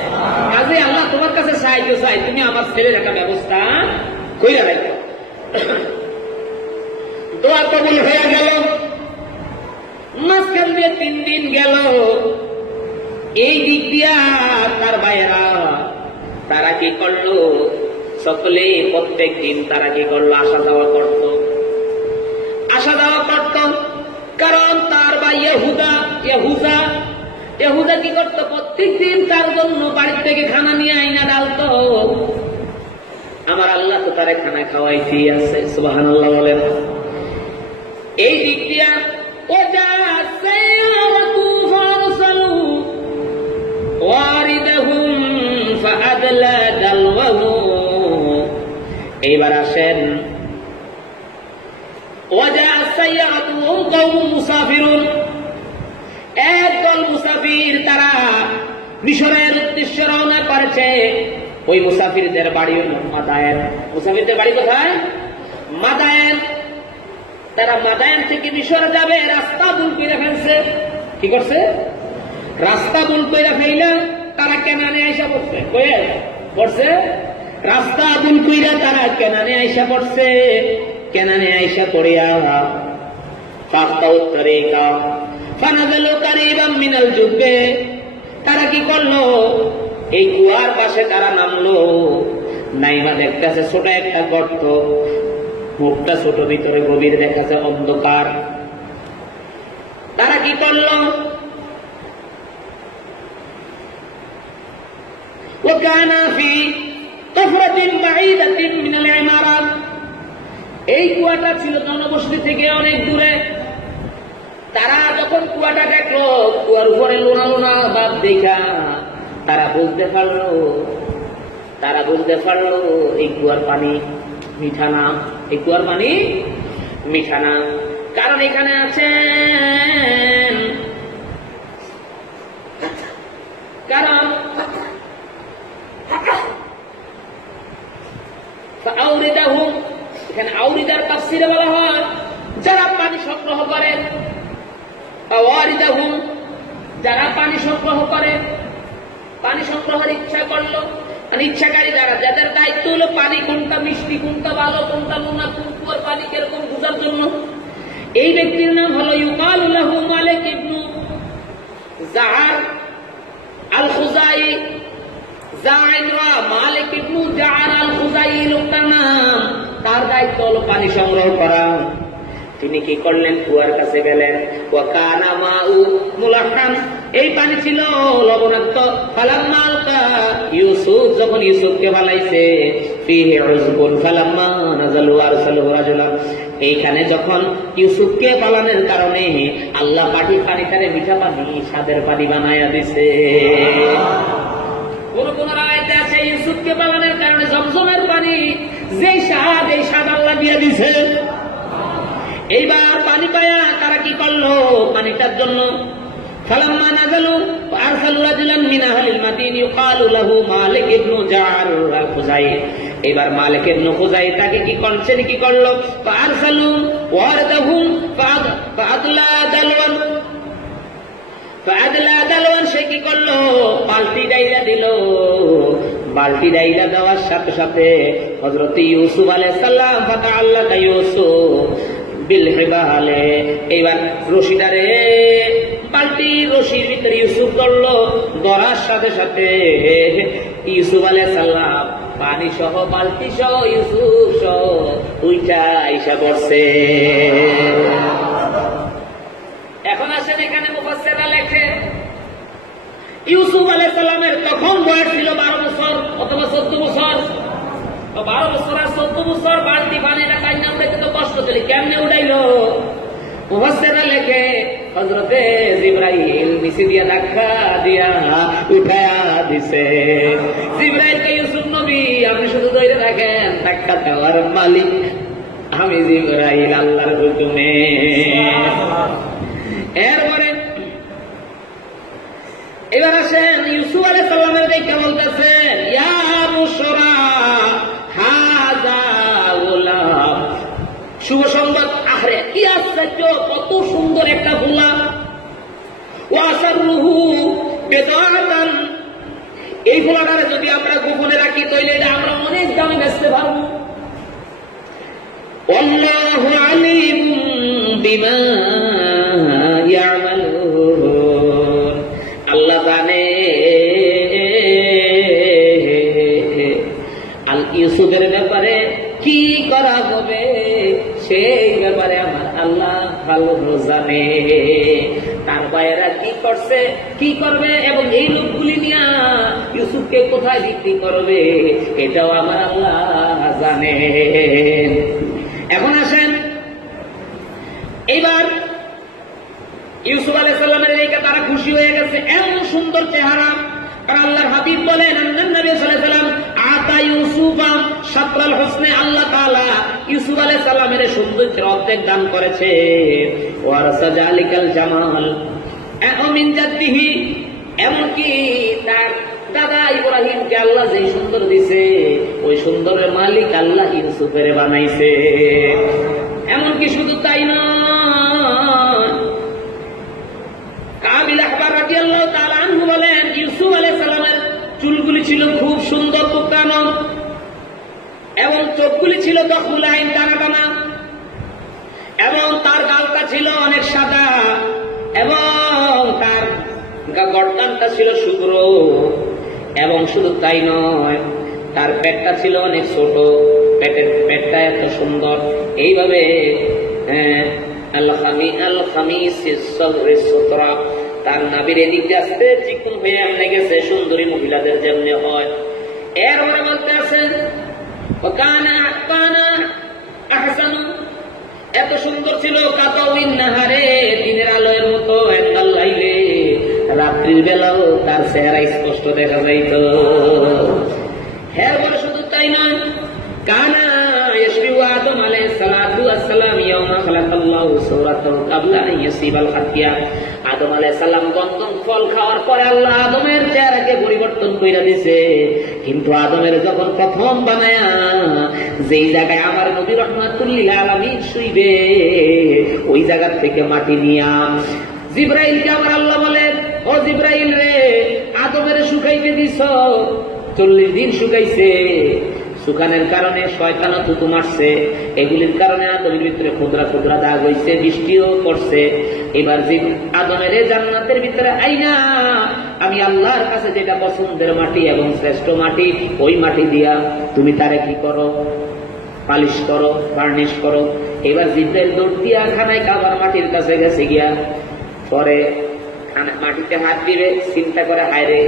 কাজে আল্লাহ তোমার কাছে সাহায্য চাই, তুমি আমার ছেলের একটা ব্যবস্থা কইরা রাখো। দোয়া কবুল হয়ে গেল। মাঝখান দিয়ে 3 দিন গেল। এই দিক দিয়া তার ভাইয়েরা তারা কি করলো, সকলে প্রত্যেক দিন তারা কি করলো, আসা যাওয়া করত, আসা যাওয়া করত। কারণ তার ভাই ইহুদা কি করতো, প্রত্যেক দিন তার জন্য বাড়ির থেকে খানা নিয়ে আইনা ডালতো। আমার আল্লাহ তো তারে খানা খাওয়াইতেই আছে। সুবহানাল্লাহ বলেন। এই দিক দিয়া এইবার আসেন একদল মুসাফির, তারা মিশরের উদ্দেশ্যে রওনা করেছে। ওই মুসাফিরদের বাড়ি হল মাদায়েন। মুসাফিরদের বাড়ি কোথায়? মাদায়েন। তারা মাদায়েন থেকে মিশরে যাবে, রাস্তা ভুল করে ফেলছে। কি করছে? রাস্তা ভুল করে ফেলে তারা কেনানে আইসা পড়ছে। কয়ে পড়ছে? রাস্তা ভুল কইরা তারা কেনানে আইসা পড়ছে। কেনানে আইসা পড়িয়া তারা কি করলো? এই কুয়ার পাশে তারা নামলো। নাইমা দেখতেছে ছোট একটা গর্ত, মুখটা ছোট, ভিতরে গভীর, দেখাছে অন্ধকার। তারা কি করলো? এই কুয়াটা ছিল জনবসতি থেকে অনেক দূরে। তারা যখন কুয়াটা দেখলো, কুয়ার উপরে লোনা লোনা ভাব দেখা তারা বুঝতে পারলো এই কুয়ার পানি মিঠা না। এই কুয়ার পানি মিঠা না, কারণ এখানে আছেন, কারণ এখানে আউরিদার তাফসিরে বলা হয় যারা পানি সংগ্রহ করে, যারা পানি সংগ্রহ করে, পানি সংগ্রহের ইচ্ছা করলো, ইচ্ছাকারী যারা, যাদের দায়িত্ব হলো পানি কোনটা মিষ্টি, কোনটা ভালো, কোনটা নোনা, কোন কুয়ার পানি কিরকম বোঝার জন্য। এই ব্যক্তির নাম হলো ইউকালু লাহু মালিক ইবনু জাআর আল খুজাই। জাআইরা মালিক ইবনু জাআর আল খুজাই লোকটার নাম। তার দায়িত্ব হলো পানি সংগ্রহ করা। তিনি কি করলেন? কুয়ার কাছে গেলেন। ওয়া কানা মাউ মুলাহহান, এই পানি ছিল লবণাক্ত। ফালাম্মা আলকা ইউসুফ, যখন ইউসুফকে ফালাইছে, ফিহি উযবুন ফালাম্মা নাযালু আরসালু রাজুলান, এইখানে যখন ইউসুফকে পালানোর কারণে আল্লাহ পানিটারে মিঠা পানি, স্বাদের পানি বানায়া দিছে। কোন কোন আয়াতে আছে ইউসুফকে পালানোর কারণে জমজমের পানি যেই স্বাদ, এই স্বাদ আল্লাহ দিয়ে দিছে। এইবার পানি পায়া তারা কি করলো? পানিটার জন্য ফালাম্মা নাযালু আরসালু রাজুলান মিন আহলিল মাদিনা ইউকালু লাহু মালিক ইবনু জাআর আল খুজাই। এবার মালিক ইবনু খুজাই তাকে কি করছেন? কি করলো? ফারসালু ওয়ারদাহুম ফাআদলা দালওয়ান, সে কি করলো? বালতি ডাইলা দিল। বালতি ডাইলা দেওয়ার সাথে সাথে হযরত ইউসুফ আলাইহিস সালাম ফাতাআল্লাকা ইউসুফ বিল হিবালে, এবার রশিদারে বালতি, রশির ভিতরে ইউসুফ ধরলো। ধরার সাথে সাথে ইউসুফ আলাইহিস সালাম পানি সহ, বালতি সহ, ইউসুফ সহ উইটা আইসা পড়ছে। এখন আসেন, এখানে মুফাসসিররা লেখে ইউসুফ আলাইহিস সালামের তখন বয়স ছিল 12 বছর অথবা 14 বছর। 12 বছর আর 14 বছর বালতি পানিটা পাইনা উঠাইতে তো কষ্ট ছিল, কেমনে উঠাইলো? মুফাসসিররা লেখে হযরতে জিবরাইল নিচে দিয়া ধাক্কা দিয়া উঠায়া দিছে। জিবরাইলকে ইউসুফ নবী, আপনি শুধু ধরে রাখেন, ধাক্কা দেওয়ার মালিক আমি জিবরাইল, আল্লাহর হুকুমে। এরপরে এবার আসেন ইউসুফ আলাইহিস সালামের দেখে বলতেছেন, ইয়া বুশরা হাযা গুলাম, শুভ সংবাদ। আরে কি আশ্চর্য, কত সুন্দর একটা গোলাম। ওয়াসারুহু বিদাতান, এই গোলাটারে যদি আমরা গোপনে রাখি তাহলে এটা আমরা অনেক দামে বেচতে পারবো। আল্লাহু আলিমুম বিমা ইয়ামালুন, আল্লাহ জানে আল ইউসুফের ব্যাপারে কি করা হবে, সেই ব্যাপারে আমার আল্লাহ ভালো জানে। তার ভাইয়েরা কি করছে, কি করবে, এবং এই লোকগুলি নিয়ে ইউসুফকে কোথায় বিক্রি করবে, এটাও আমার আল্লাহ জানেন। এখন আসেন, এইবার ইউসুফ আলাইহিস সালামের দিকে তারা খুশি হয়ে গেছে, এমন সুন্দর চেহারা। আর আল্লাহর হাবিব বলেন, আন্নান নবী সাল্লাল্লাহু আলাইহি ওয়াসাল্লাম আতা ইউসুফা শাতরাল হুসনে, আল্লাহ তাআলা ইউসুফ আলাইহিস সালামের সৌন্দর্যের অর্ধেক দান করেছে। ওয়ারাসা জালিকাল জামাল মিন জাদ্দিহি, এমনকি তার দাদা ইব্রাহিমকে আল্লাহ যে সুন্দর দিছে, ওই সুন্দরের মালিক আল্লাহ ইউসুফের বানাইছে। এমনকি শুধু তাই নয়, কাবিল আহবার রাদিয়াল্লাহু তাআলা আনহু বলেন, ইউসুফ আলাইহিস সালামের চুলগুলি ছিল খুব সুন্দর কোঁকড়ানো, এবং চোখগুলি ছিল দখুল আইন, টানা টানা, এবং তার গালটা ছিল অনেক সাদা, এবং তার গর্দানটা ছিল শুভ্র। এবং শুধু তাই নয়, তার পেটটা ছিল অনেক ছোট, পেটটা এত সুন্দর। এইভাবে তার নাবির এদিক দিয়ে আসতে চিকুন হয়ে এমনি গেছে, সুন্দরী মহিলাদের যেমনি হয়। এর ওরা বলতে আছেন এত সুন্দর ছিল, কাতাউইন নাহারে, দিনের আলোর মতো একদল লাইলে, রাত্রির বেলাও তার চেহারা স্পষ্ট দেখা যাইত। হ্যাঁ বলে শুধু তাই নয়, কানা ইয়াশবিহু আদম আলাইহিস সালাতু ওয়াস সালাম ইয়াওমা খালাকাল্লাহু সূরাতাহু ক্বাবলা আন ইয়াসিবাল খাতিয়া। আদম আলাইহিস সালাম গন্ধম ফল খাওয়ার পরে আল্লাহ আদমের চেহারাকে পরিবর্তন কইরা দিয়েছে। কিন্তু আদমের যখন প্রথম বানায়া যেই জায়গায় আমার নবী রাহমাতুল লিল আলামিন শুইবে, ওই জায়গা থেকে মাটি নিয়া জিবরাইলকে আমার আল্লাহ বলে, ও জিবরাইল রে, আদমের শুকাইতে দিছ, 40 দিন শুকাইছে। শুকানোর কারণে শয়তানও থুতু মারছে, এগুলির কারণে আদমের ভিতরে ক্ষুদ্রা ক্ষুদ্রা দাগ হয়েছে, বৃষ্টিও পড়ছে। এবার যে আদমের জান্নাতের ভিতরে আইনা আমি আল্লাহর কাছে যেটা পছন্দের মাটি এবং শ্রেষ্ঠ মাটি, ওই মাটি দিয়া তুমি তারে কি করো, পালিশ করো, বার্নিশ করো। এবার জিবরাইল দৌড় দিয়া খানায় কাবার মাটির কাছে গেছে, গিয়া পরে মাটিতে হাত দিবে, চিন্তা করে, হায় রে,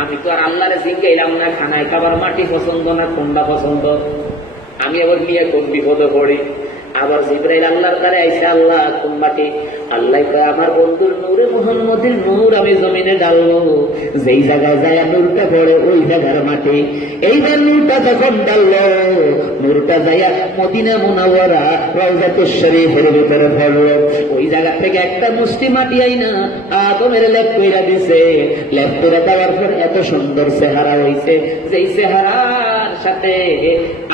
আমি তো আর আল্লাহরে জিজ্ঞাইলাম না খানায় কাবার মাটি পছন্দ না কোনটা পছন্দ, আমি আবার নিয়ে কোন বিপদে পড়ি। আবার জিবরাইল আল্লাহর দ্বারে আইসে, আল্লাহ কোন মাটি? আল্লাহ আমার বন্ধুর নূরে মুহাম্মদের নূর আমি জমিনে ডালবো, যেই জায়গায় যায় নূরটা পড়ে ওই জায়গার মাটি। এইবার নূরটা যখন ডাললো, নূরটা যাইয়া মদিনা মুনাওয়ারা রওজাতুশ শরীফের ভিতরে পড়লো। ওই জায়গা থেকে একটা মুষ্টি মাটি আইনা আদমের লেপ কইরা দিছে। লেপ করে দেওয়ার পর এত সুন্দর চেহারা হইছে, যেই চেহারার সাথে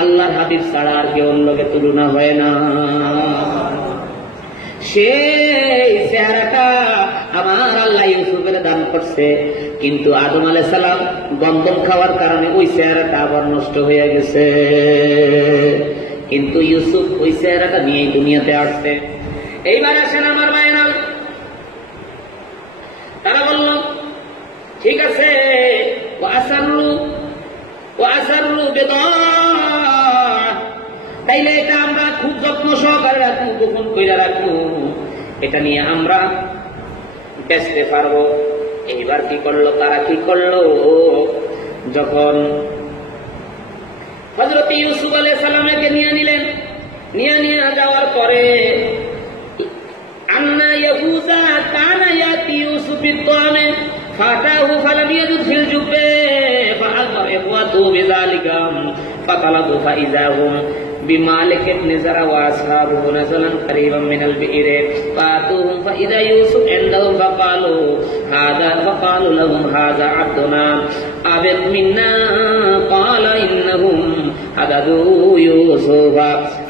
আল্লাহর হাবিব ছাড়া আর কেউ অন্যকে তুলনা হয় না। সেই চেহারাটা আমার আল্লাহ ইউসুফের দান করছে, কিন্তু আদম আলাইহিস সালাম গন্ধম খাওয়ার কারণে ওই চেহারাটা আবার নষ্ট হয়ে গেছে। কিন্তু ইউসুফ ওই চেহারাটা নিয়ে দুনিয়াতে আসছে। এইবার আসেন আমার মায়েরা, তারা বলল ঠিক আছে, তাইলে এটা আমরা খুব যত্ন সহকারে রাখবো, গোপন কইরা রাখবো, এটা নিয়ে আমরা বেচতে পারবো। এইবার কি করলো তারা, কি করলো, যখন হযরত ইউসুফ আলাইহিস সালামকে নিয়ে নিলেন, নিয়ে যাওয়ার পরে আন্না ইয়াহুযা কানা ইয়াতি ইউসুফ বিত্তামে ফাতাহু ফালাম ইয়াজুদ ফিল জুব্বে ফাআলমা ইখওয়াতু বিযালিকা ফাতালাদু ফাইযাহুম بمالك بن زرع واصحابه نزلا قريبا من البئر فاتوهم فاذا يوسف عندهم فقالوا لهم هذا عبدنا ابد منا قال انهم حدثوا يوسف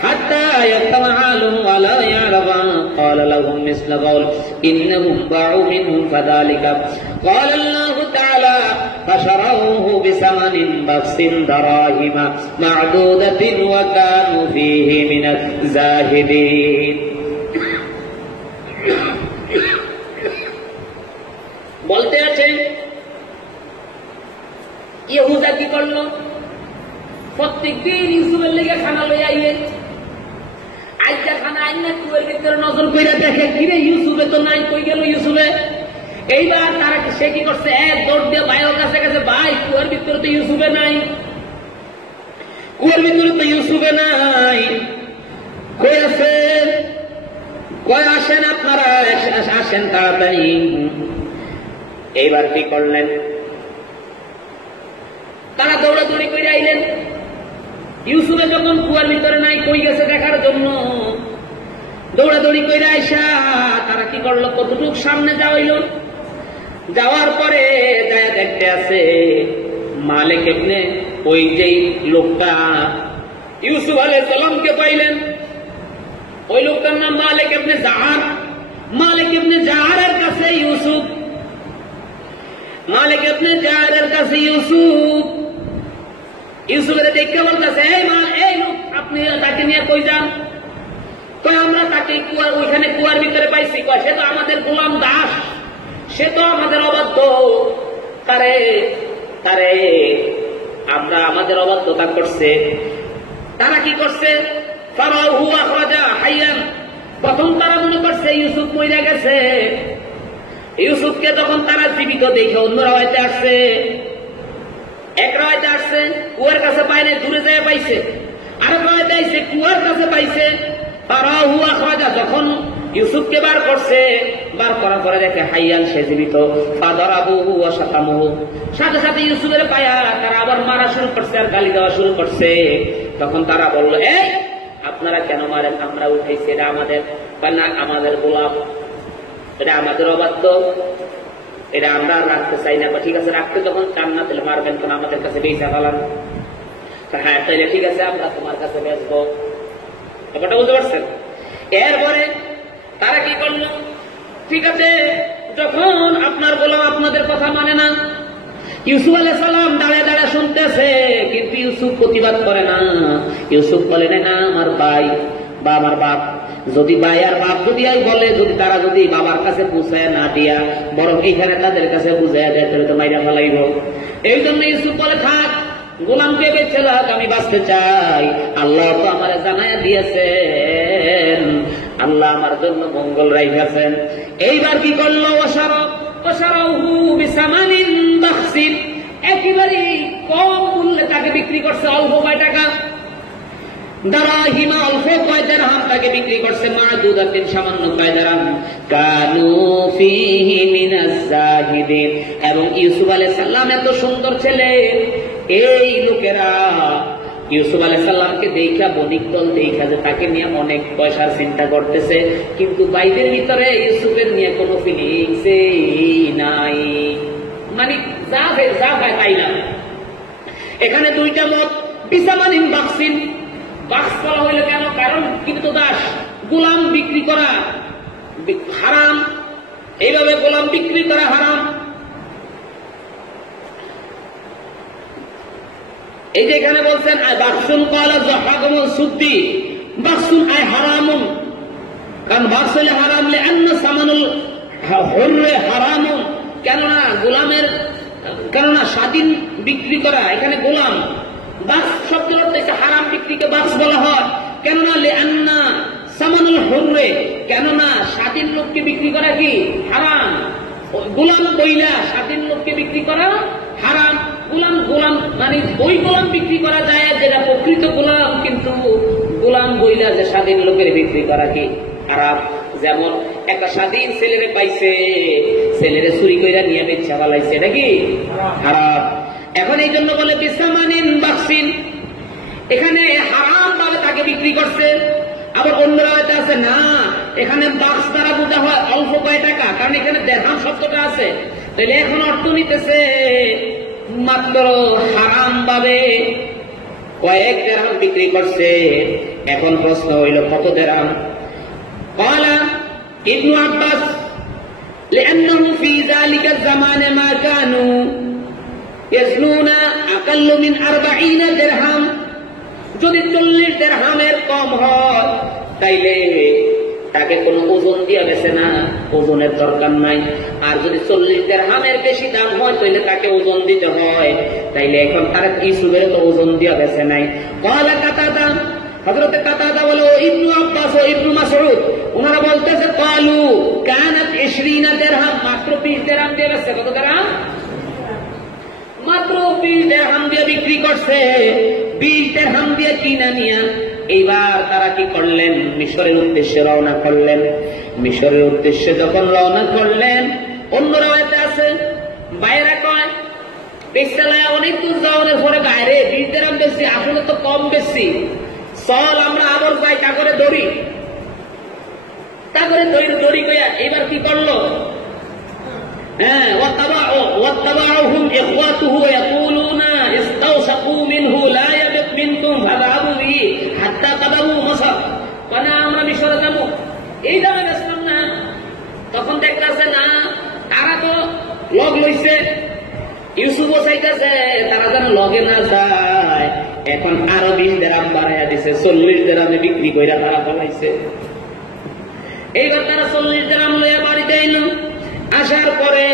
حتى يتمعلهم ولا يعرفا قال لهم مثل قول انهم باعوا منهم فذلك قال الله تعالى فشروه بثمن بخس دراهم معدودة وكانوا فيه من الزاهدين। বলতে আছে ইহুদা কি করলো, প্রত্যেকদিন ইউসুফের লেগে খানা লই আইবে, আইটা খানা আইনা কুয়ের ভিতরে নজর কইরা দেখে, কিরে ইউসুফে তো নাই, কই গেল ইউসুফে? এইবার তারা সে কি করছে, এক দৌড় দিয়ে ভাইয়ের কাছে গেছে, ভাই কুয়ার ভিতরে তো ইউসুফে নাই। কুয়ার ভিতরে তো ইউসুফে নাই, কই আছেন? কই আসেন আপনারা, আসেন তাড়াতাড়ি। এইবার কি করলেন? তারা দৌড়াদৌড়ি করে আইলেন। ইউসুফে যখন কুয়ার ভিতরে নাই, কই গেছে দেখার জন্য দৌড়াদৌড়ি করে আইসা তারা কি করলো, কতটুক সামনে যাওয়াইল। যাওয়ার পরে যায় দেখতে আছে মালিক ইবনে, ওই যেই লোকটা ইউসুফ আলাইহিস সালামকে পাইলেন, ওই লোকটার নাম মালিক ইবনে জাহার। মালিক ইবনে জাহারের কাছে ইউসুফ, মালিক ইবনে জাহারের কাছে ইউসুফ, ইউসুফের দেখে বলতেছে, এই লোক আপনি তাকে নিয়ে কই যান? কই আমরা তাকে ওইখানে কুয়ার ভিতরে পাইছি। কয় সে তো আমাদের গোলাম দাস, সে তো আমাদের অবাধ্য, তারে তারে আমরা আমাদের অবাধ্যতা করছে। তারা কি করছে? ফারাহু আখরাজা হাইয়ান। প্রথম তারা মনে করছে ইউসুফ মরে গেছে। ইউসুফকে তখন তারা জীবিত দেখে অন্য রাওয়াইতে আসছে, এক রাওয়াইতে আসছে কুয়ার কাছে পায় না, দূরে যায় পাইছে। আরেক রাওয়াইতে আইছে কুয়ার কাছে পাইছে। ফারাহু আখরাজা, যখন ইউসুফকে বার করছে, বার করার পরে দেখে হাইয়ান, সে জীবিত। ফাদারাবুহু ওয়া শাতামুহু, সাথে সাথে ইউসুফের পায়া তারা আবার মারা শুরু করছে আর গালি দেওয়া শুরু করছে। তখন তারা বলল, এই আপনারা কেন মারেন? আমরা উঠাইছি, এটা আমাদের, না আমাদের গোলাম, এটা আমাদের অবাধ্য, এটা আমরা রাখতে চাই না। ঠিক আছে রাখতে যখন চান না তাহলে মারবেন কেন? আমাদের কাছে বেচা ফেলান। হ্যাঁ তাইলে ঠিক আছে আমরা তোমার কাছে বেচবো। ব্যাপারটা বুঝতে পারছেন? এরপরে তারা কি করল? ঠিক আছে, যখন আপনার গোলাম আপনাদের কথা মানে না, ইউসুফ আলাইহিস সালাম দাঁড়ায় দাঁড়ায় শুনতেছে, কিন্তু ইউসুফ প্রতিবাদ করে না। ইউসুফ বলে না আমার ভাই বা আমার বাপ, যদি ভাই আর বাপ যদি বলে, যদি তারা যদি বাবার কাছে পৌঁছায় না দিয়া বরং এখানে তাদের কাছে বুঝাইয়া দেয়, তাহলে তো মাইরা ফেলাইব। এই জন্য ইউসুফ বলে থাক, গোলামকে বেঁচে রাখ, আমি বাঁচতে চাই। আল্লাহ তো আমার জানাইয়া দিয়েছেন, আল্লাহ আমার জন্য মঙ্গল রাইখাছেন। এইবার কি করলো? ওয়াশারাহু বিসামানিন বাখসিন, একেবারে কম মূল্যে তাকে বিক্রি করছে, অল্প কয় টাকা, দারাহিমা, অল্প কয় দিরহাম তাকে বিক্রি করছে, মাদুদাতিন, সামান্য কয় দিরহাম। কানু ফীহি মিনাজ জাহিদিন, এবং ইউসুফ আলাইহিস সালাম এত সুন্দর ছেলে, এই লোকেরা ইউসুফ আলাইহিস সালামকে দেখা, বণিক দল দেখা যে তাকে নিয়ে অনেক পয়সার চিন্তা করতেছে, কিন্তু বাইদের ভিতরে ইউসুফের নিয়ে কোনো ফিলিংসই নাই, মানে যা ভাই তাই না। এখানে দুইটা মত। বিসামানিন বাখসিন, বাক্স করা হইল কেন? কারণ কিন্তু দাস, গোলাম বিক্রি করা হারাম, এইভাবে গোলাম বিক্রি করা হারাম। এই যে এখানে বলছেন বাক্সুন কালা যহাকুমুল সুদ্দি, বাক্সুন আই হারামুন, কারণ বাক্স হলে হারাম, লিআন্না সামানুল হুররে হারামুন, কেননা গোলামের, কেননা স্বাধীন বিক্রি করা, এখানে গোলাম, বাক্স শব্দের অর্থ হচ্ছে হারাম বিক্রিকে বাক্স বলা হয়। কেননা লিআন্না সামানুল হুররে, কেননা স্বাধীন লোককে বিক্রি করা কি হারাম। গোলাম বইলা স্বাধীন লোককে বিক্রি করা হারাম। গোলাম মানে ওই গোলাম বিক্রি করা যায় যেটা প্রকৃত গোলাম, কিন্তু গোলাম বইলা যে স্বাধীন লোকের বিক্রি করা কি হারাম। যেমন একটা স্বাধীন ছেলেরে পাইছে, ছেলেরে চুরি কইরা নিয়ে বেচা ফেলাইছে, এটা কি হারাম। এখন এই জন্য বলে বিসামানিন বাখসিন, এখানে হারাম ভাবে তাকে বিক্রি করছে। আবার অন্য রাতে আছে না, এখানে বাক্স দ্বারা বোঝা হয় অল্প কয় টাকা, কারণ এখানে দিরহাম শব্দটা আছে। তাহলে এখন অর্থ নিতেছে মাত্র হারাম ভাবে কয়েক দিরহাম বিক্রি করছে। এখন প্রশ্ন হইল কত দিরহাম? ক্বালা ইবনু আব্বাস লিআন্নাহু ফি যালিকা الزمان ما كانوا يزنون اقل من 40 দিরহাম। যদি 40 দিরহামের কম হয় তাইলে তাকে কোনো ওজন দিয়া বেছে না, ওজনের দরকার নাই। আর যদি 40 দিরহামের বেশি দাম হয় তাহলে তাকে ওজন দিতে হয়। তাইলে এখন তারা ইউসুফের তো ওজন দিয়া বেছে নাই। ক্বালা কাতাদা, হযরত কাতাদা বলে ইবনু আব্বাস ও ইবনু মাসউদ, ওনারা বলতেছে ক্বালু কানাত 20 দিরহাম, মাত্র 20 দিরহাম দিয়ে বেছে। কত দিরহাম? মাত্র 20 দিরহাম দিয়ে বিক্রি করছে। 20 দিরহাম দিয়ে কিনা নিয়া এইবার তারা কি করলেন, মিশরের উদ্দেশ্যে রওনা করলেন। মিশরের উদ্দেশ্যে যখন রওনা করলেন, অন্য রাওয়াতে আছে বাইরে কয় পেছালায় অনেক দূর যাওয়ার পরে বাইরে 20 দিরহাম বেশি, আসলে তো কম বেশি, চল আমরা আবার যাই কাগরে দড়ি। তারপরে দড়ি কইয়া এবার কি করলো, হ্যাঁ ওয়াত্তাবাউহুম ইখওয়াতুহু ইয়াকুলুনা ইস্তাওসাকু মিনহু লা ইয়াবিক মিনকুম ফাযাহাবু বিহি হাত্তা কাদাবু মাসর, মানে আমরা মিশরে যাব, এই দামে বেচলাম না। তখন দেখতেছে না তারা তো লগ লইছে, ইউসুফও চাইতেছে তারা যেন লগে না যায়। এখন আরো 20 দিরহাম বাড়াইয়া দিছে, 40 দিরহামে বিক্রি কইরা তারা ফলাইছে। এইবার তারা 40 দিরহাম লইয়া বাড়িতে এলো। আসার পরে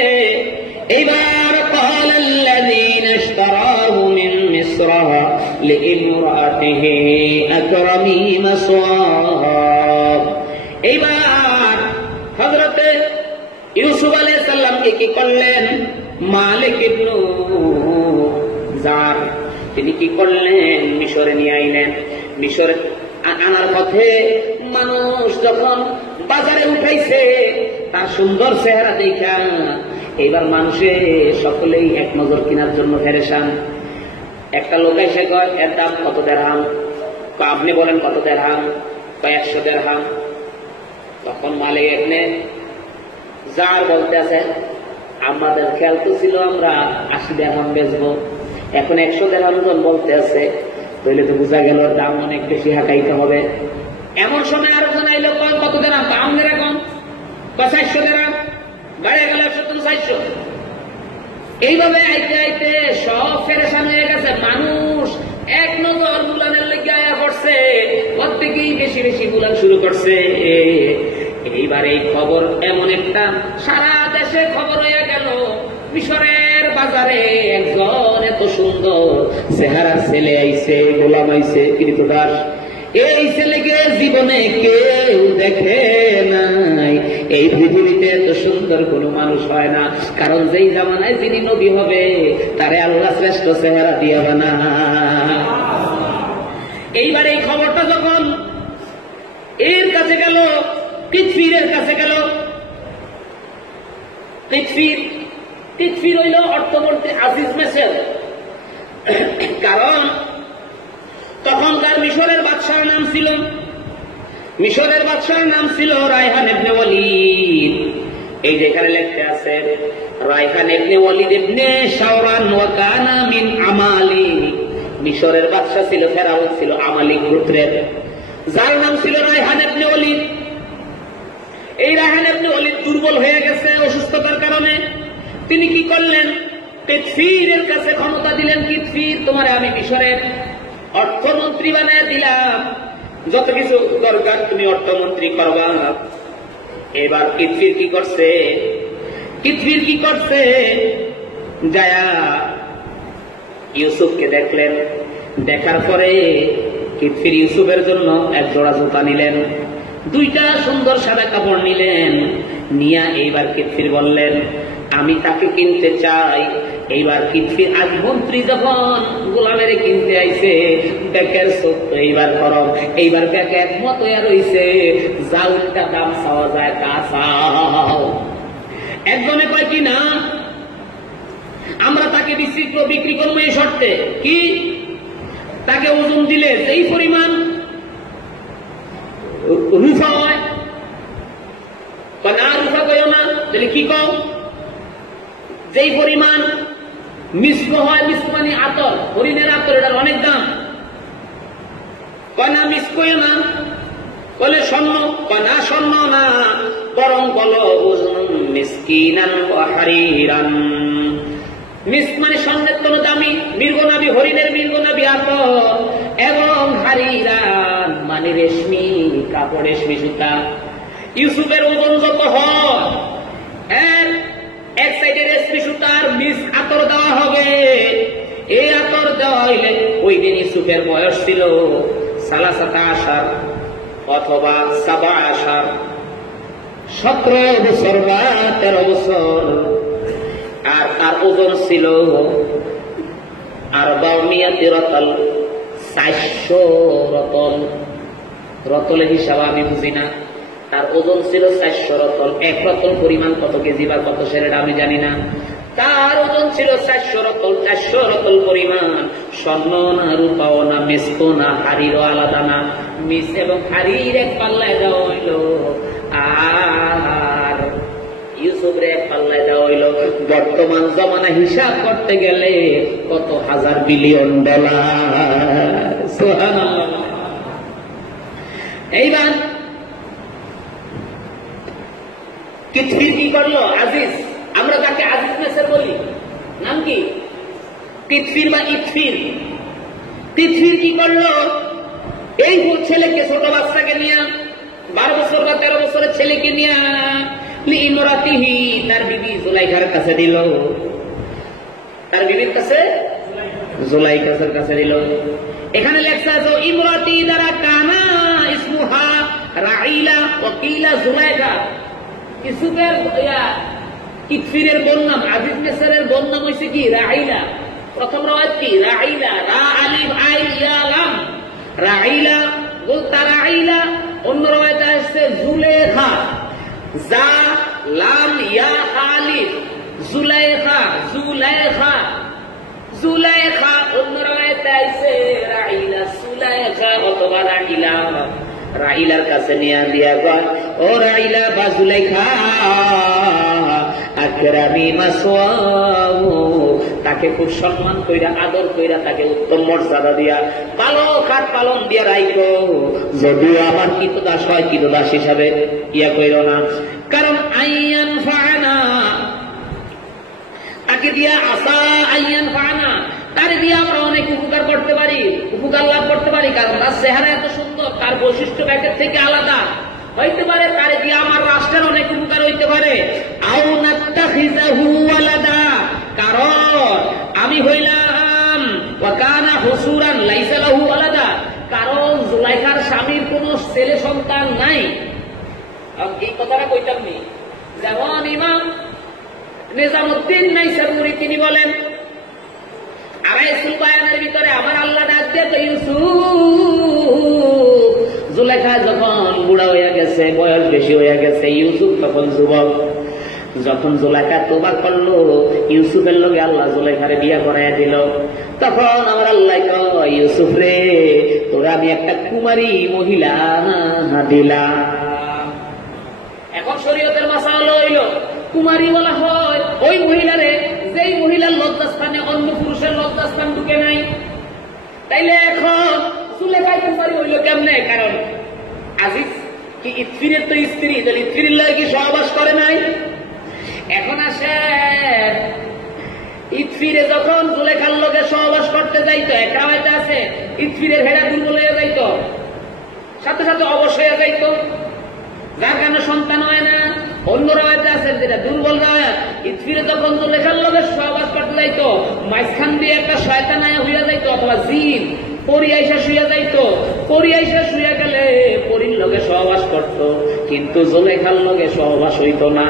এইবার قال الذين اشتراه من مصر لامرأته أكرمي مثواه, এইবার হযরত ইউসুফ আলাইহিস সালামকে কি করলেন, মালিক ইবনে জার তিনি কি করলেন, মিশরে নিয়ে আইলেন। মিশরে আনার পথে মানুষ যখন বাজারে উঠাইছে তার সুন্দর চেহারা দেখা এইবার মানুষে সকলেই এক নজর কেনার জন্য ফেরেশান। একটা লোক এসে কয় এর দাম কত দিরহাম, আপনি বলেন কত দিরহাম, 100 দিরহাম। তখন মালিক এখানে যার বলতে আছে আমাদের খেয়াল তো ছিল আমরা 80 দিরহাম বেচবো, এখন 100 দিরহাম জন বলতে আছে, তাহলে তো বোঝা গেল দাম অনেক বেশি হাঁকাইতে হবে। এমন সময় আরো জন আইলো কত দিরহাম, দাম এরকম 400 দিরহাম, বাইরে গেল 400। এইভাবে আইতে আইতে সব ফেরেশান হয়ে গেছে, মানুষ এক নজর বুলানের লেগে আয়া পড়ছে, প্রত্যেকেই বেশি বেশি বুলান শুরু করছে। এইবার এই খবর এমন একটা সারা দেশে খবর হয়ে গেল, মিশরের বাজারে একজন এত সুন্দর চেহারার ছেলে আইছে, গোলাম আইছে, কৃতদাস, এই ছেলেকে জীবনে কেউ দেখে নাই। এই পৃথিবীতে এত সুন্দর কোন মানুষ হয় না, কারণ যেই জামানায় যিনি নবী হবে তারে আল্লাহ শ্রেষ্ঠ চেহারা দিয়ে বানা। এইবার এই খবরটা যখন এর কাছে গেল, কিতফিরের কাছে গেল, কিতফির হইল অর্থমন্ত্রী আজিজ মেসের, কারণ তখনকার মিশরের বাদশার নাম ছিল রায়হান ইবনে ওয়ালিদ। এই যেখানে লেখতে আছে রায়হান ইবনে ওয়ালিদ ইবনে শাওরান ওয়া কানা মিন আমালি, মিশরের বাদশা ছিল ফেরাউন, ছিল আমালিক গোত্রের, যার নাম ছিল রায়হান ইবনে ওয়ালিদ। এই রায়হান ইবনে ওয়ালিদ দুর্বল হয়ে গেছে অসুস্থতার কারণে। তিনি কি করলেন, কিতফিরের কাছে ক্ষমতা দিলেন, কিতফির তোমারে আমি মিশরের অর্থমন্ত্রী বানায় দিলাম, যত কিছু দরকার তুমি অর্থমন্ত্রী করবা। এবার কিতফির কি করছে, যায়া ইউসুফকে দেখলেন। দেখার পরে কিতফির ইউসুফের জন্য এক জোড়া জুতা নিলেন, 2টা সুন্দর সাদা কাপড় নিলেন, নিয়া এইবার কিতফির বললেন আমি তাকে কিনতে চাই। এইবার কিতফির আজ মন্ত্রী যখন গোলামের কিনতে আইছে, ব্যাকের সত্য এইবার করম, এইবার ব্যাকে একমত হইয়া রইছে, যাউটা দাম চাওয়া যায় তা চাও। একজনে কয় কি না, আমরা তাকে বিক্রি করবো এই শর্তে, কি তাকে ওজন দিলে যেই পরিমাণ রুফা হয়, না রুফা কইও না, তাহলে কি কও, যেই পরিমাণ মিস্ক হয়, মিস্ক মানে আতর, হরিণের আতর, এটার অনেক দাম, কয় না মিস্ক না, বলে স্বর্ণ, কয় না স্বর্ণ না, বরং বলো মিসকিনান ওয়া হারিরান। মিস্ক মানে স্বর্ণের কোন দামি, মৃগনাভি, হরিণের মৃগনাভি আতর, এবং হারিরান মানে রেশমি কাপড়, রেশমি সুতা। ইউসুফের ওজন যত হয়, এক সাইডে রেশমি সুতার মিস্ক আতর দেওয়া হবে। এই আতর দেওয়া হইলে ওই দিন ইউসুফের বয়স ছিল 17 অথবা 17, 17 বছর বা 13 বছর, আর তার ওজন ছিল 400 রতল, 400 রতল। রতলের হিসাব আমি বুঝি না। তার ওজন ছিল 400 রতল। 1 রতল পরিমাণ কত কেজি বা কত সেটা আমি জানি না। তার ওজন ছিল 400 রতল। 400 রতল পরিমাণ। স্বর্ণ না, রূপাও না, মেসকো না, হাড়িরও আলাদা না। মিস এবং হাড়ির এক পাল্লায় দেওয়া হইল, আর ইউসুফের এক পাল্লায় দেওয়া হইল। বর্তমান জমানা হিসাব করতে গেলে কত হাজার বিলিয়ন ডলার। সুবহানাল্লাহ। এইবার কিতফির কি করলো? আজিজ, আমরা তাকে আজিজ মেসর বলি। নাম কি? কিতফির বা ইতফির। কিতফির কি করলো? এই ছেলেকে, ছোট বাচ্চাকে নিয়ে, 12 বছর বা 13 বছরের ছেলেকে নিয়ে লিইমরাতিহি, তার বিবি জুলাইখার কাছে দিল। তার বিবির কাছে, জুলাইখার কাছে দিল। এখানে লেখা আছে ইমরাতি দ্বারা কানা ইসমুহা রাইলা ওয়াকিলা জুলাইখা। ইউসুফের কিতফিরের বোন নাম, আজিজ মিসরের বোন নাম হইছে কি? রাইলা। প্রথম রাওয়াত কি? রাইলা, রা আলিফ আই ইয়া লাম, রাইলা বলতা রাইলা। অন্য রাওয়াত আছে জুলেখা, জা লাম ইয়া আলিফ, জুলাইখা, জুলাইখা, জুলাইখা। অন্য রাওয়াত আছে রাইলা, সুলাইখা অথবা রাইলা। রাইলার কাছে নিয়ে দিয়া কয়, ও রাইলা বা জুলাইখা, আকরামি মাসওয়াহু, তাকে খুব সম্মান কইরা, আদর কইরা, তাকে উত্তম মর্যাদা দিয়া, ভালো খাট পালন দিয়া রাইখো। যদিও আমার কৃতদাস হয়, কৃতদাস হিসাবে ইয়া কইরো না। কারণ আইয়ান ফানা, তাকে দিয়া আসা আইয়ান ফানা, তারে দিয়ে আমরা অনেক উপকার করতে পারি, উপকার লাভ করতে পারি। কারণ তার চেহারা এত সুন্দর, তার বৈশিষ্ট্য ব্যাকের থেকে আলাদা হইতে পারে। তারে দিয়ে আমার রাষ্ট্রের অনেক উপকার হইতে পারে। আও নাত্তাখিযাহু ওয়ালাদা, কারণ আমি হইলাম ওয়া কানা হুসুরান লাইসা লাহু ওয়ালাদা, কারণ জুলাইখার স্বামীর কোন ছেলে সন্তান নাই। এই কথাটা কইতাম নি, যেমন ইমাম নিজামুদ্দিন নাইসাবুরি তিনি বলেন, আড়াইসুল বায়ানের ভিতরে আমার আল্লাহ ডাক দিয়ে তো ইউসুফ, জুলেখা যখন বুড়া হইয়া গেছে, বয়স বেশি হইয়া গেছে, ইউসুফ তখন যুবক। যখন জুলেখা তোবা করলো, ইউসুফের লগে আল্লাহ জুলেখারে বিয়া করাইয়া দিল। তখন আমার আল্লাহ কয়, ইউসুফ রে, তোরা আমি একটা কুমারী মহিলা দিলাম। এখন শরীয়তের মাসালা হইল, কুমারী বলা হয় ওই মহিলারে যেই মহিলার লজ্জাস্থানে অন্য পুরুষের লজ্জাস্থান ঢুকে নাই। তাইলে এখন জুলেখা কুমারী হইল কেমনে? কারণ আজিজ কি ইতফিরের তো স্ত্রী, তাহলে ইতফিরের লগে কি সহবাস করে নাই? এখন আসে ইতফিরে যখন জুলেখার লগে সহবাস করতে যাইতো, একটা হয়তো আছে ইতফিরের হেরা দুর্বল হয়ে যাইতো, সাথে সাথে অবশ হয়ে যাইতো, যার কারণে সন্তান হয় না। অন্য রাওয়াতে আছে যেটা দুর্বল রাওয়াত, ইতফিরে যখন জুলেখার লগে সহবাস করতে যাইতো, মাঝখান দিয়ে একটা শয়তান আয়া হইয়া যাইতো, অথবা জিন পরি আইসা শুইয়া যাইতো। পরি আইসা শুইয়া গেলে পরির লগে সহবাস করত, কিন্তু জুলেখার লগে সহবাস হইত না।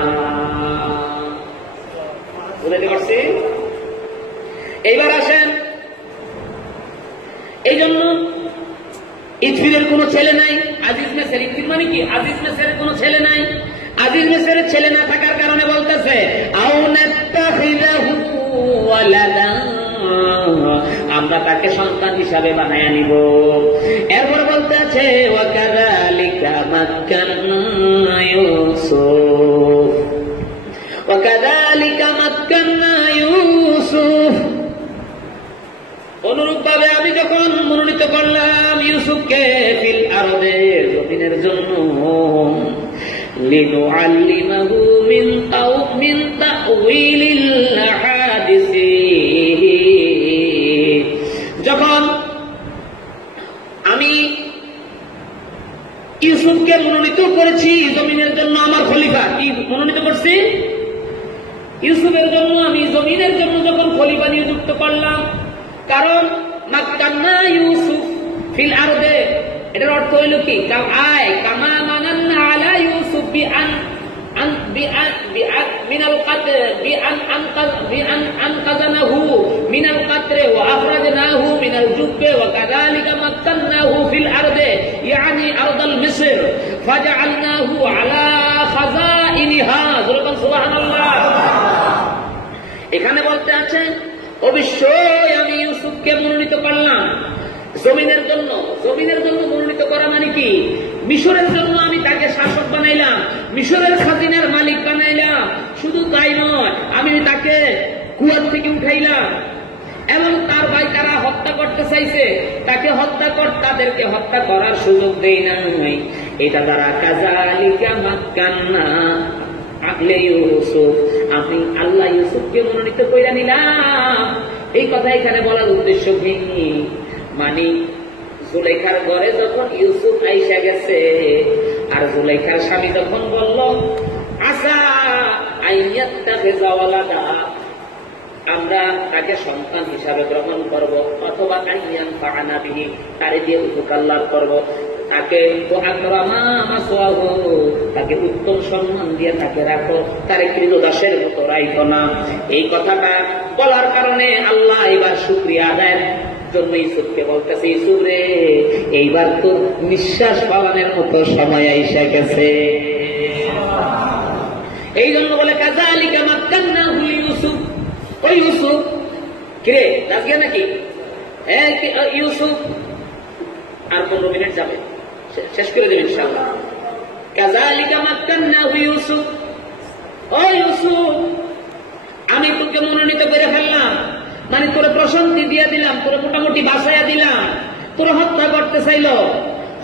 বুঝতে পারছি? এইবার আসেন, এই জন্য ইতফিরের কোন ছেলে নাই। আজিজ মেসের, ইতফির মানে কি? আজিজ মেসের কোন ছেলে নাই। আজিজ মেসের ছেলে না থাকার কারণে বলতেছে আও নাত্তাখিযাহু ওয়ালাদা, আমরা তাকে সন্তান হিসাবে বানায় নিব। এরপর বলতে আছে ওয়া কাযালিকা মাক্কান্না ইউসুফ, ওয়া কাযালিকা মাক্কান্না ইউসুফ, অনুরূপ ভাবে আমি যখন মনোনীত করলাম ইউসুফকে ফিল আরদে, জমিনের জন্য, লিনুআল্লিমাহু মিন তাউইলিল হাদিসি, যখন আমি ইউসুফকে মনোনীত করেছি জমিনের জন্য আমার খলিফা, কি মনোনীত করছি? ইউসুফের জন্য আমি জমিনের জন্য যখন খলিফা নিযুক্ত করলাম। কারণ মাক্কান্না ইউসুফ ফিল আরদে, এটার অর্থ হইল কি? আয় কামা মানান্না আলা ইউসুফ মিনাল কাতর, আনকাযানাহু মিনাল কাতর وأخرجناه من الجب وكذلك مكناه في الأرض يعني أرض مصر فجعلناه على خزائنها سبحان الله এখানে বলতে আছে অবশ্যই আমি ইউসুফকে মনোনীত করলাম জমিনের জন্য মনোনীত করা মানে কি মিশরের জন্য আমি তাকে শাসক বানাইলাম মিশরের খাজিনার মালিক বানাইলাম শুধু তাই নয় আমি তাকে কুয়ার থেকে উঠাইলাম এবং তার ভাই তারা হত্যা করতে চাইছে তাকে তাদেরকে হত্যা করার সুযোগ দেই নাই এটা দ্বারা কাযালিকা মাক্কান্না আগলে ইউসুফ আমি আল্লাহ ইউসুফকে মনোনীত কইরা নিলাম এই কথা এখানে বলার উদ্দেশ্য কি মানে জুলাইখার ঘরে যখন ইউসুফ আইসা গেছে আর জুলাইখার স্বামী যখন বলল আসা আইয়াত্তাখিযা ওয়ালাদা আমরা তাকে সন্তান হিসাবে গ্রহণ করব অথবা আইয়ান ফাআনা বিহি তারে দিয়ে উপকার লাভ করব তাকে তাকে উত্তম সম্মান দিয়ে তাকে রাখো তারে কৃতদাসের মতো রাখো না এই কথাটা বলার কারণে আল্লাহ এবার শুকরিয়া আদায়ের জন্য ইউসুফকে বলতেছে ইউসুফ রে এইবার তো নিঃশ্বাস পালানোর মতো সময় আইসা গেছে এই জন্য বলে কাযালিকা মাক্কান্নাহু লিইউসুফ ও ইউসুফ কিরে রাজিয়া নাকি ইউসুফ আর 15 মিনিট যাবে শেষ করে দেবেন ইনশাআল্লাহ কাযালিকা মাক্কান্নাহু ইউসুফ ও ইউসুফ আমি তোকে মনোনীত করে ফেললাম মানে তোরে প্রশান্তি দিয়ে দিলাম তোরে মোটামুটি বাসায়া দিলাম তোরে হত্যা করতে চাইলো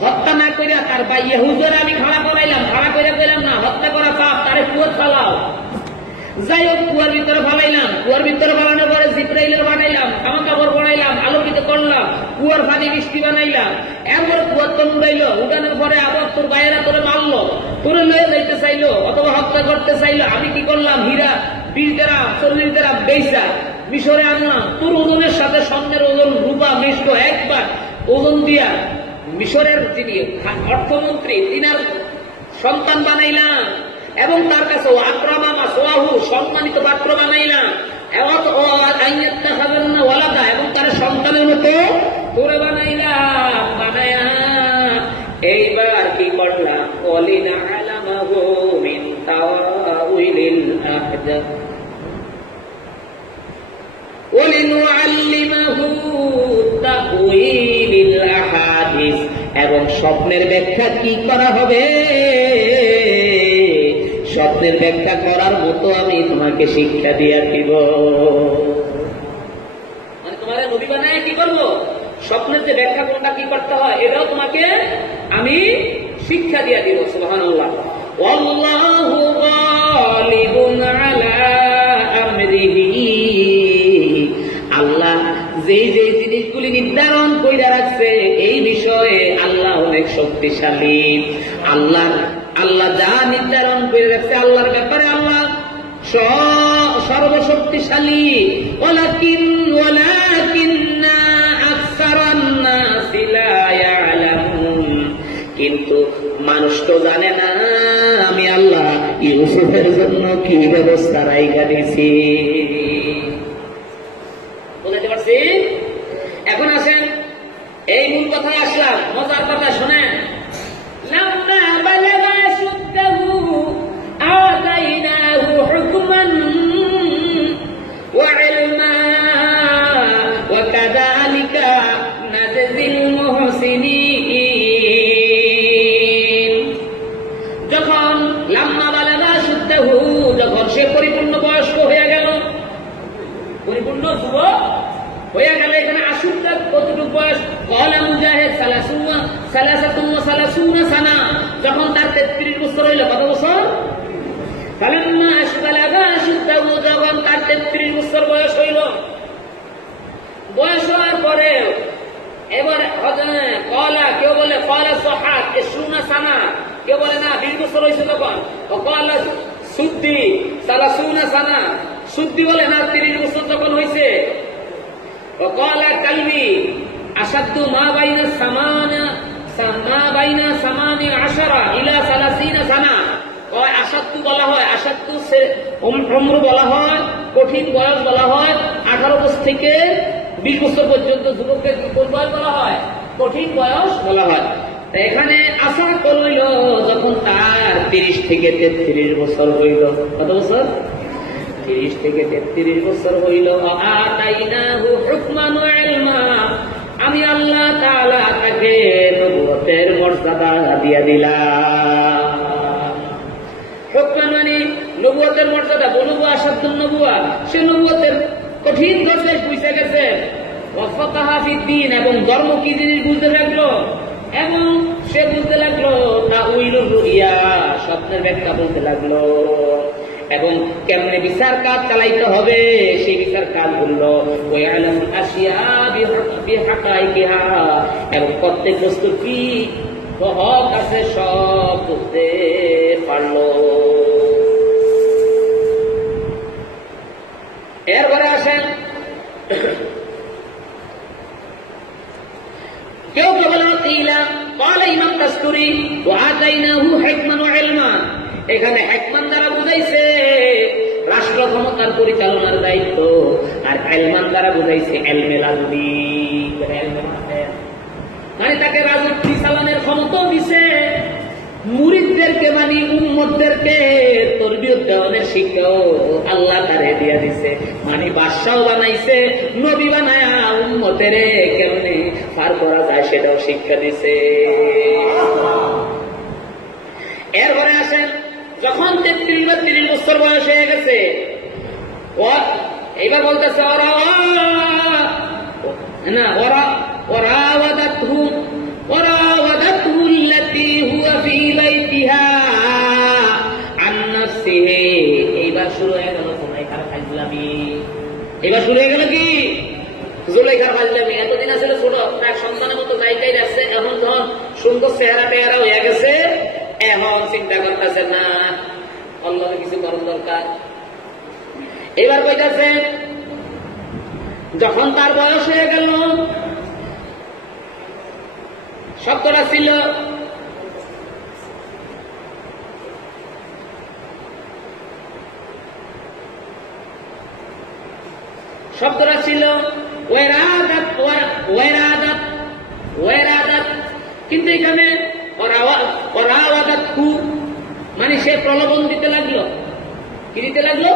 হত্যা না কইরা তার ভাই ইহুদের আমি খাড়া করাইলাম খাড়া কইরা কইলাম না হত্যা করা পাপ তারে কুয়ার ফালাও যাই হোক কুয়ার ভিতরে ফালাইলাম কুয়ার ভিতরে ফালানোর পরে জিব্রাইলের বানাইলাম জামা কাপড় বানাইলাম আলোকিত করলাম কুয়ার পানি বৃষ্টি বানাইলাম এরপর কুয়ার তো উড়াইলো উড়ানোর পরে আবার তোর ভাইয়েরা তোরে মারলো তোরে লয়ে যাইতে চাইলো অথবা হত্যা করতে চাইলো আমি কি করলাম হীরা 20 গ্রাম 40 গ্রাম বেচা মিশরে আনলাম তোর ওজনের সাথে স্বর্ণের ওজন রূপা মিশ্র একবার ওজন দিয়া মিশরের যিনি অর্থমন্ত্রী তিনার সন্তান বানাইলাম এবং তার কাছে আকরামা সোয়াহু সম্মানিত পাত্র বানাইলাম এবং তার সন্তানের মতো করে বানাইলাম বানায়া এইবার কি করলাম ওয়ালিনা আলামাহু মিন তাওয়িলিল আহজাব ওয়ালিনুআল্লিমাহু তাওয়িলিল আহাদিস এবং স্বপ্নের ব্যাখ্যা কি করা হবে স্বপ্নের ব্যাখ্যা করার মতো আমি তোমাকে শিক্ষা দিয়ে দিব মানে তোমার নবী বানায় কি করবো স্বপ্নের যে ব্যাখ্যা কোনটা কি করতে হয় এটাও তোমাকে আমি শিক্ষা দিয়ে দিব সুবহানাল্লাহ ওয়াল্লাহু গালিবুন আলা আমরিহি আল্লাহ যেই যেই জিনিসগুলি নির্ধারণ কইরা রাখছে এই বিষয়ে আল্লাহ অনেক শক্তিশালী আল্লাহ যা নির্ধারণ করে রাখছে আল্লাহর ব্যাপারে আল্লাহ সর্বশক্তিশালী ওয়ালাকিন্না আকসারান নাসি লা ইয়ালামুন কিন্তু মানুষ তো জানে না আমি আল্লাহ ইউসুফের জন্য কি ব্যবস্থা রাইখা দিয়েছি বুঝতে পারছি এখন আসেন এই মূল কথায় আসলাম মজার কথা শোনেন لما بلغ أشده آتيناه حكما وعلما وكذلك نجزي المحسنين যখন লাম্মা বালাগা শুদ্ধহু যখন সে পরিপূর্ণ বয়স্ক হয়ে গেল পরিপূর্ণ যুবক হয়ে গেল এখানে আশুদ্ধা কতটুকু বয়স কলা মুজাহিদ সালাসাতুন সানা যখন তার 33 বছর হইল কত বছর ফালাম্মা আশবালাগা আশুদ্দাহু যখন তার 33 বছর বয়স হইল বয়স হওয়ার পরে এবার কলা কেউ বলে কলা সহাত 20 সানা কেউ বলে না 20 বছর হয়েছে তখন কলা সুদ্দি সালাসুনা সানা সুদ্দি বলে না 30 বছর যখন হয়েছে وقال كلبي أشد ما بين 18 إلى 30 سنة আসাদ্দু বলা হয় আসাদ্দু উমর বলা হয় কঠিন বয়স বলা হয় 18 বছর থেকে 20 বছর পর্যন্ত যুবককে কোন বয়স বলা হয়? কঠিন বয়স বলা হয়। এখানে আশা করল যখন তার 30 থেকে 33 বছর হইল। কত বছর? 30 থেকে 33 বছর হইল। আতাইনাহু হুকমান ওয়া ইলমা, আমি আল্লাহ তাআলা তাকে নবুয়তের মর্যাদা দিয়ে দিলাম। হুকমান মানে নবুয়তের মর্যাদা, বলবো আসাদুন নবুয়া, সে নবুয়তের কঠিন দরজায় পৌঁছে গেছে। ওয়া ফাকাহা ফিদ্দীন, এবং ধর্ম কি জিনিস বুঝতে লাগলো, এবং সে বুঝতে লাগলো তাউইলুর রুইয়া, স্বপ্নের ব্যাখ্যা বলতে লাগলো, এবং কেমনে বিচার কাজ চালাইতে হবে সেই বিচার কাজ বললো। ওয়ালামুল আশিয়া বিহাকাইকিহা, এবং প্রত্যেক বস্তু কি হক আছে সব বুঝতে পারলো। এরপরে আসেন কেউ বলেন ইমাম কাস্তুরী ওয়াতাইনাহু হিকমান ওয়া ইলমা, এখানে হিকমান দ্বারা বুঝাইছে রাষ্ট্র ক্ষমতার পরিচালনার দায়িত্ব, আর ইলমান দ্বারা বুঝাইছে ইলমে লাদুনি, মানে তাকে রাজত্ব চালানোর ক্ষমতাও দিছে, মুরিদদেরকে মানে উম্মতদেরকে তরবিয়ত দেওয়ানোর শিক্ষাও আল্লাহ তারে দিয়া দিছে, মানে বাদশাহ বানাইছে, নবী বানায়া উম্মতের কেমনে পার করা যায় সেটাও শিক্ষা দিছে। এরপরে আসেন যখন 33 বা 30 বছর বয়স হয়ে গেছে, এবার বলতেছে ওরা না ওরা ওরাওয়াদাতহু আল্লাতী হুয়া ফী বাইতিহা আন নাফসিহি, এইবার শুরু হয়ে গেল জুলাইখার ফাজলামি। এবার শুরু হয়ে গেল কি? জুলাইখার ফাজলামি। এতদিন আসলে ছোট এক সন্তানের মতো যাইতেই যাচ্ছে, এখন যখন সুন্দর চেহারা টেহারা হয়ে গেছে, এখন চিন্তা করতেছে না অল্লাহকে কিছু করার দরকার। এবার কইতাছে যখন তার বয়স হয়ে গেল, শব্দটা ছিল ওয়ারাদাত, কিন্তু এখানে ওরাওয়াদাতহু মানে সে প্রলোভন দিতে লাগলো। কি দিতে লাগলো?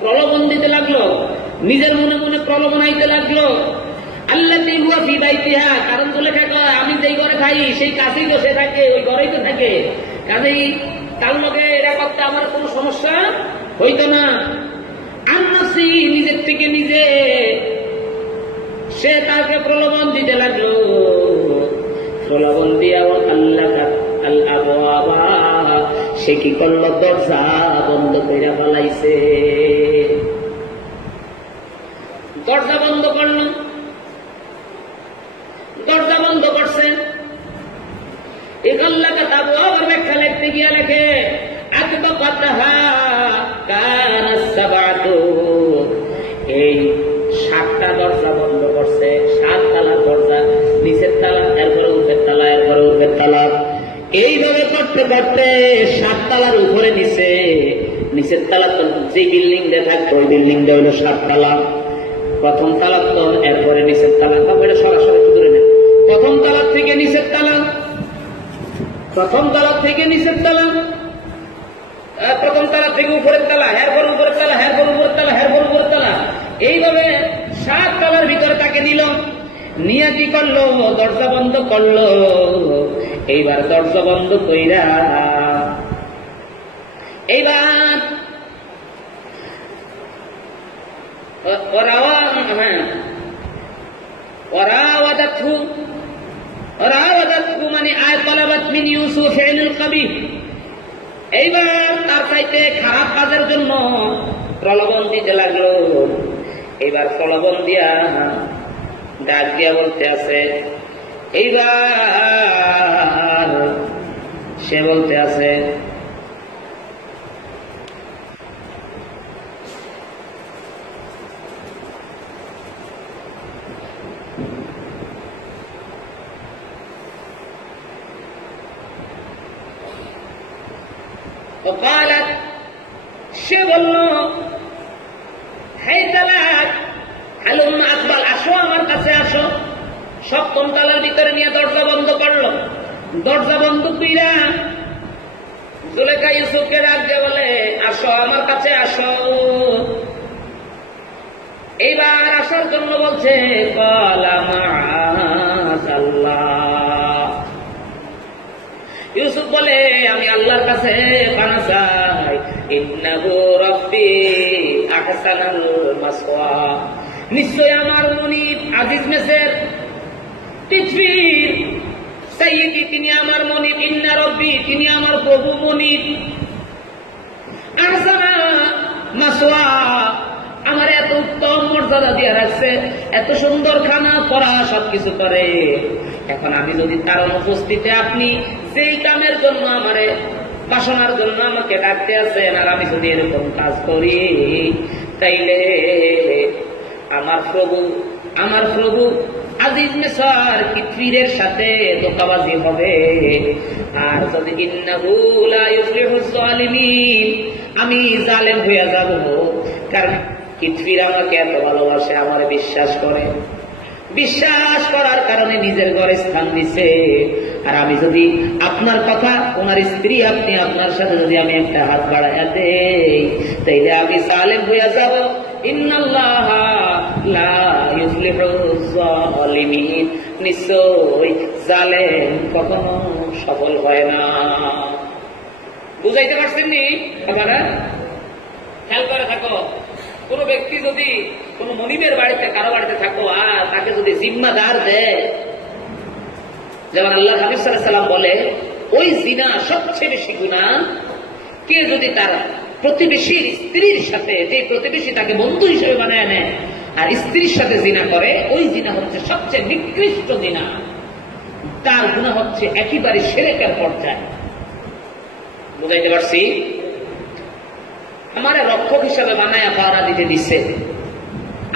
প্রলোভন দিতে লাগলো, নিজের মনে মনে প্রলোভন আইতে লাগলো। আল্লাতী হুয়া ফী বাইতিহা, কারণ জুলেখা কয় আমি যেই ঘরে খাই সেই কাছেই তো সে থাকে, ওই ঘরেই তো থাকে, কাজেই তার লগে এরা করতে আমার কোনো সমস্যা হইতো না। আন্নাসি, নিজের থেকে নিজে সে তাকে প্রলোভন দিতে লাগলো। প্রলোভন দিয়া আল্লাহ আবওয়াবা, সে কি করলো? দরজা বন্ধ কইরা ফেলাইছে। দরজা বন্ধ করলো, দরজা বন্ধ করছে। এই আল্লাহকে আবওয়াবার ব্যাখ্যা লিখতে গিয়া লেখে আতবাকাতহা কানাস সাবাতু, এই 7টা দরজা বন্ধ করছে, 7 তালার দরজা, নিচের তালা, এরপরে উপরের তালা, এরপরে উপরের তালা, এইভাবে করতে করতে 7 তালার উপরে নিচের তালা তো যে বিল্ডিংটা থাকতো ওই বিল্ডিংটা হইল 7 তালা। প্রথম তালা তো, এরপরে নিচের তালা, তারপরে সরাসরি দূরে নেন। প্রথম তালার থেকে নিচের তালা, প্রথম তালার থেকে নিচের তালা, প্রথম তালা থেকে উপরের তালা, এরপর উপরের তালা, এরপর উপরের তালা, এরপর উপরের তালা, এইভাবে 7 তালার ভিতরে তাকে নিল। নিয়ে কি করলো? দরজা বন্ধ করলো। এইবার দরজা বন্ধ কইরা এইবার ওরাওয়াদাতহু মানে আয় তালাবাত মিন ইউসুফ ফি'লুল কবিহ, এইবার তার চাইতে খারাপ কাজের জন্য প্রলোভন দিতে লাগলো। এইবার প্রলোভন দিয়া ডাক দিয়া বলতে আছে, এইবার সে বলতে আছে সে বলল হে তালাক, হালুম্মা আকবাল, আসো আমার কাছে আসো। সপ্তম তলার ভিতরে নিয়ে দরজা বন্ধ করলো। দরজা বন্ধ কইরা জুলেখা ইউসুফকে ডাক দিয়ে বলে, আসো আমার কাছে আসো। এইবার আসার জন্য বলছে, ক্বালা মাআযাল্লাহ। ইউসুফ বলে, আমি আল্লাহর কাছে পানা চাই, ইন্নাহু রাব্বি আহসানাল মাসওয়া। নিশ্চয় আমার মুনিব, আজিজ মেসের, পৃথিবীর সাইয়্যিদি, তিনি আমার মুনিব। ইন্না রাব্বি, তিনি আমার প্রভু মুনিব। আহসানা মাসওয়া, আমার এত উত্তম মর্যাদা দিয়ে রাখছে, এত সুন্দর খানা পরা সবকিছু করে। এখন আমি যদি তার অনুপস্থিতিতে আপনি যেই কামের জন্য আমারে, বাসনার জন্য আমাকে ডাকতে আছেন, আর আমি যদি এরকম কাজ করি, তাইলে আমার প্রভু আজিজ মিসর পৃথিবীর সাথে ধোঁকাবাজি হবে। আর যদি ইন্নাহু লা ইউফলিহুজ জালিমিন, আমি জালেম হয়ে যাব। কারণ পৃথিবীর আমাকে এত ভালোবাসে, আমার বিশ্বাস করে, বিশ্বাস করার কারণে নিজের ঘরে স্থান দিছে। আর আমি যদি আপনার কথা, ওনার স্ত্রী আপনি, আপনার সাথে যদি আমি একটা হাত বাড়াইয়া দেই, তাইলে আমি জালেম হইয়া যাব। ইন্নাল্লাহা লা ইউফলিহুজ জালিমিন, নিশ্চয় জালেম কখনো সফল হয় না। বুঝাইতে পারছেন নি আপনারা? খেয়াল করে থাকো, কোন ব্যক্তি যদি কোন মনিবের বাড়িতে, কারো বাড়িতে থাকো, আর তাকে যদি জিম্মাদার দেয়, যেমন আল্লাহ হাবিব সাল্লাল্লাহু আলাইহি ওয়াসাল্লাম বলে, ওই জিনা সবচেয়ে বেশি গুনাহ, কে যদি তার প্রতিবেশীর স্ত্রীর সাথে, যে প্রতিবেশী তাকে বন্ধু হিসেবে বানায় নেয়, আর স্ত্রীর সাথে জিনা করে, ওই জিনা হচ্ছে সবচেয়ে নিকৃষ্ট জিনা। তার গুনাহ হচ্ছে একেবারে শিরকের পর্যায়ে। বুঝাইতে পারছি? আমারে রক্ষক হিসাবে বানায় পাহারা দিতে দিচ্ছে,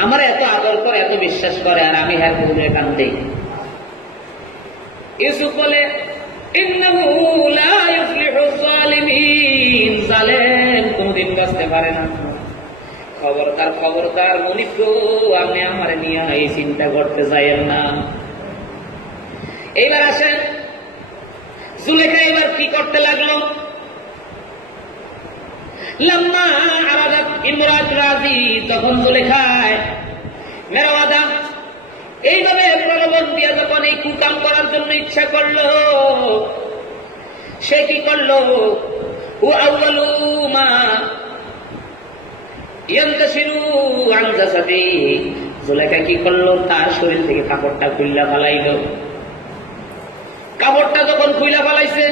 আমার এত আদর করে, এত বিশ্বাস করে, আর আমি হ্যাঁ বলে কান দেই। ইউসুফ বলে, ইন্নাহু লা ইউফলিহুজ জালিমিন, জালেম কোনদিন বাঁচতে পারে না। খবরদার মনিবগো, আপনি আমারে নিয়ে এই চিন্তা করতে যাইয়েন না। এইবার আসেন, জুলেখা এবার কি করতে লাগলো? লাম্মা আরাদাত ইমরাত রাজি, তখন জুলেখায় মেরাওয়াদা এইভাবে প্রলোভন দিয়ে যখন এই কুকাম করার জন্য ইচ্ছা করলো, সে কি করলো? ও আউয়ালু মা ইয়ানতাশিরু আন জাসাদি, জুলেখা কি করলো? তার শরীর থেকে কাপড়টা খুইলা ফেলাইল। কাপড়টা যখন খুইলা ফেলাইছে,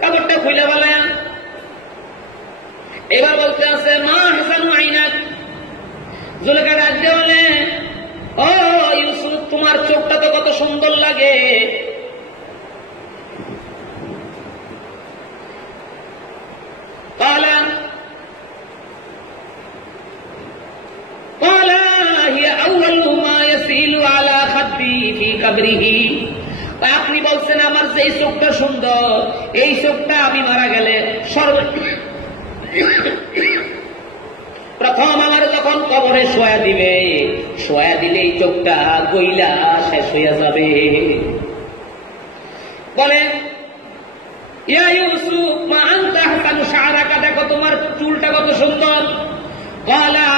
কাপড়টা খুইলা ফেলায় এবার বলতে আছে, মা হাসানু আইনাক। জুলেখা ডাক দিয়ে বলে, ও ইউসুফ, তোমার চোখটা তো কত সুন্দর লাগে। আপনি বলছেন আমার যে চোখটা সুন্দর, এই চোখটা আমি মারা গেলে প্রথম আমার যখন কবরে শোয়া দিবে, শোয়া দিলে এই চোখটা গইলা শেষ হইয়া যাবে। বলে, ইয়া ইউসুফ মা আনতা হাসানু শা'রাকা, দেখো তোমার চুলটা কত সুন্দর। ক্বালা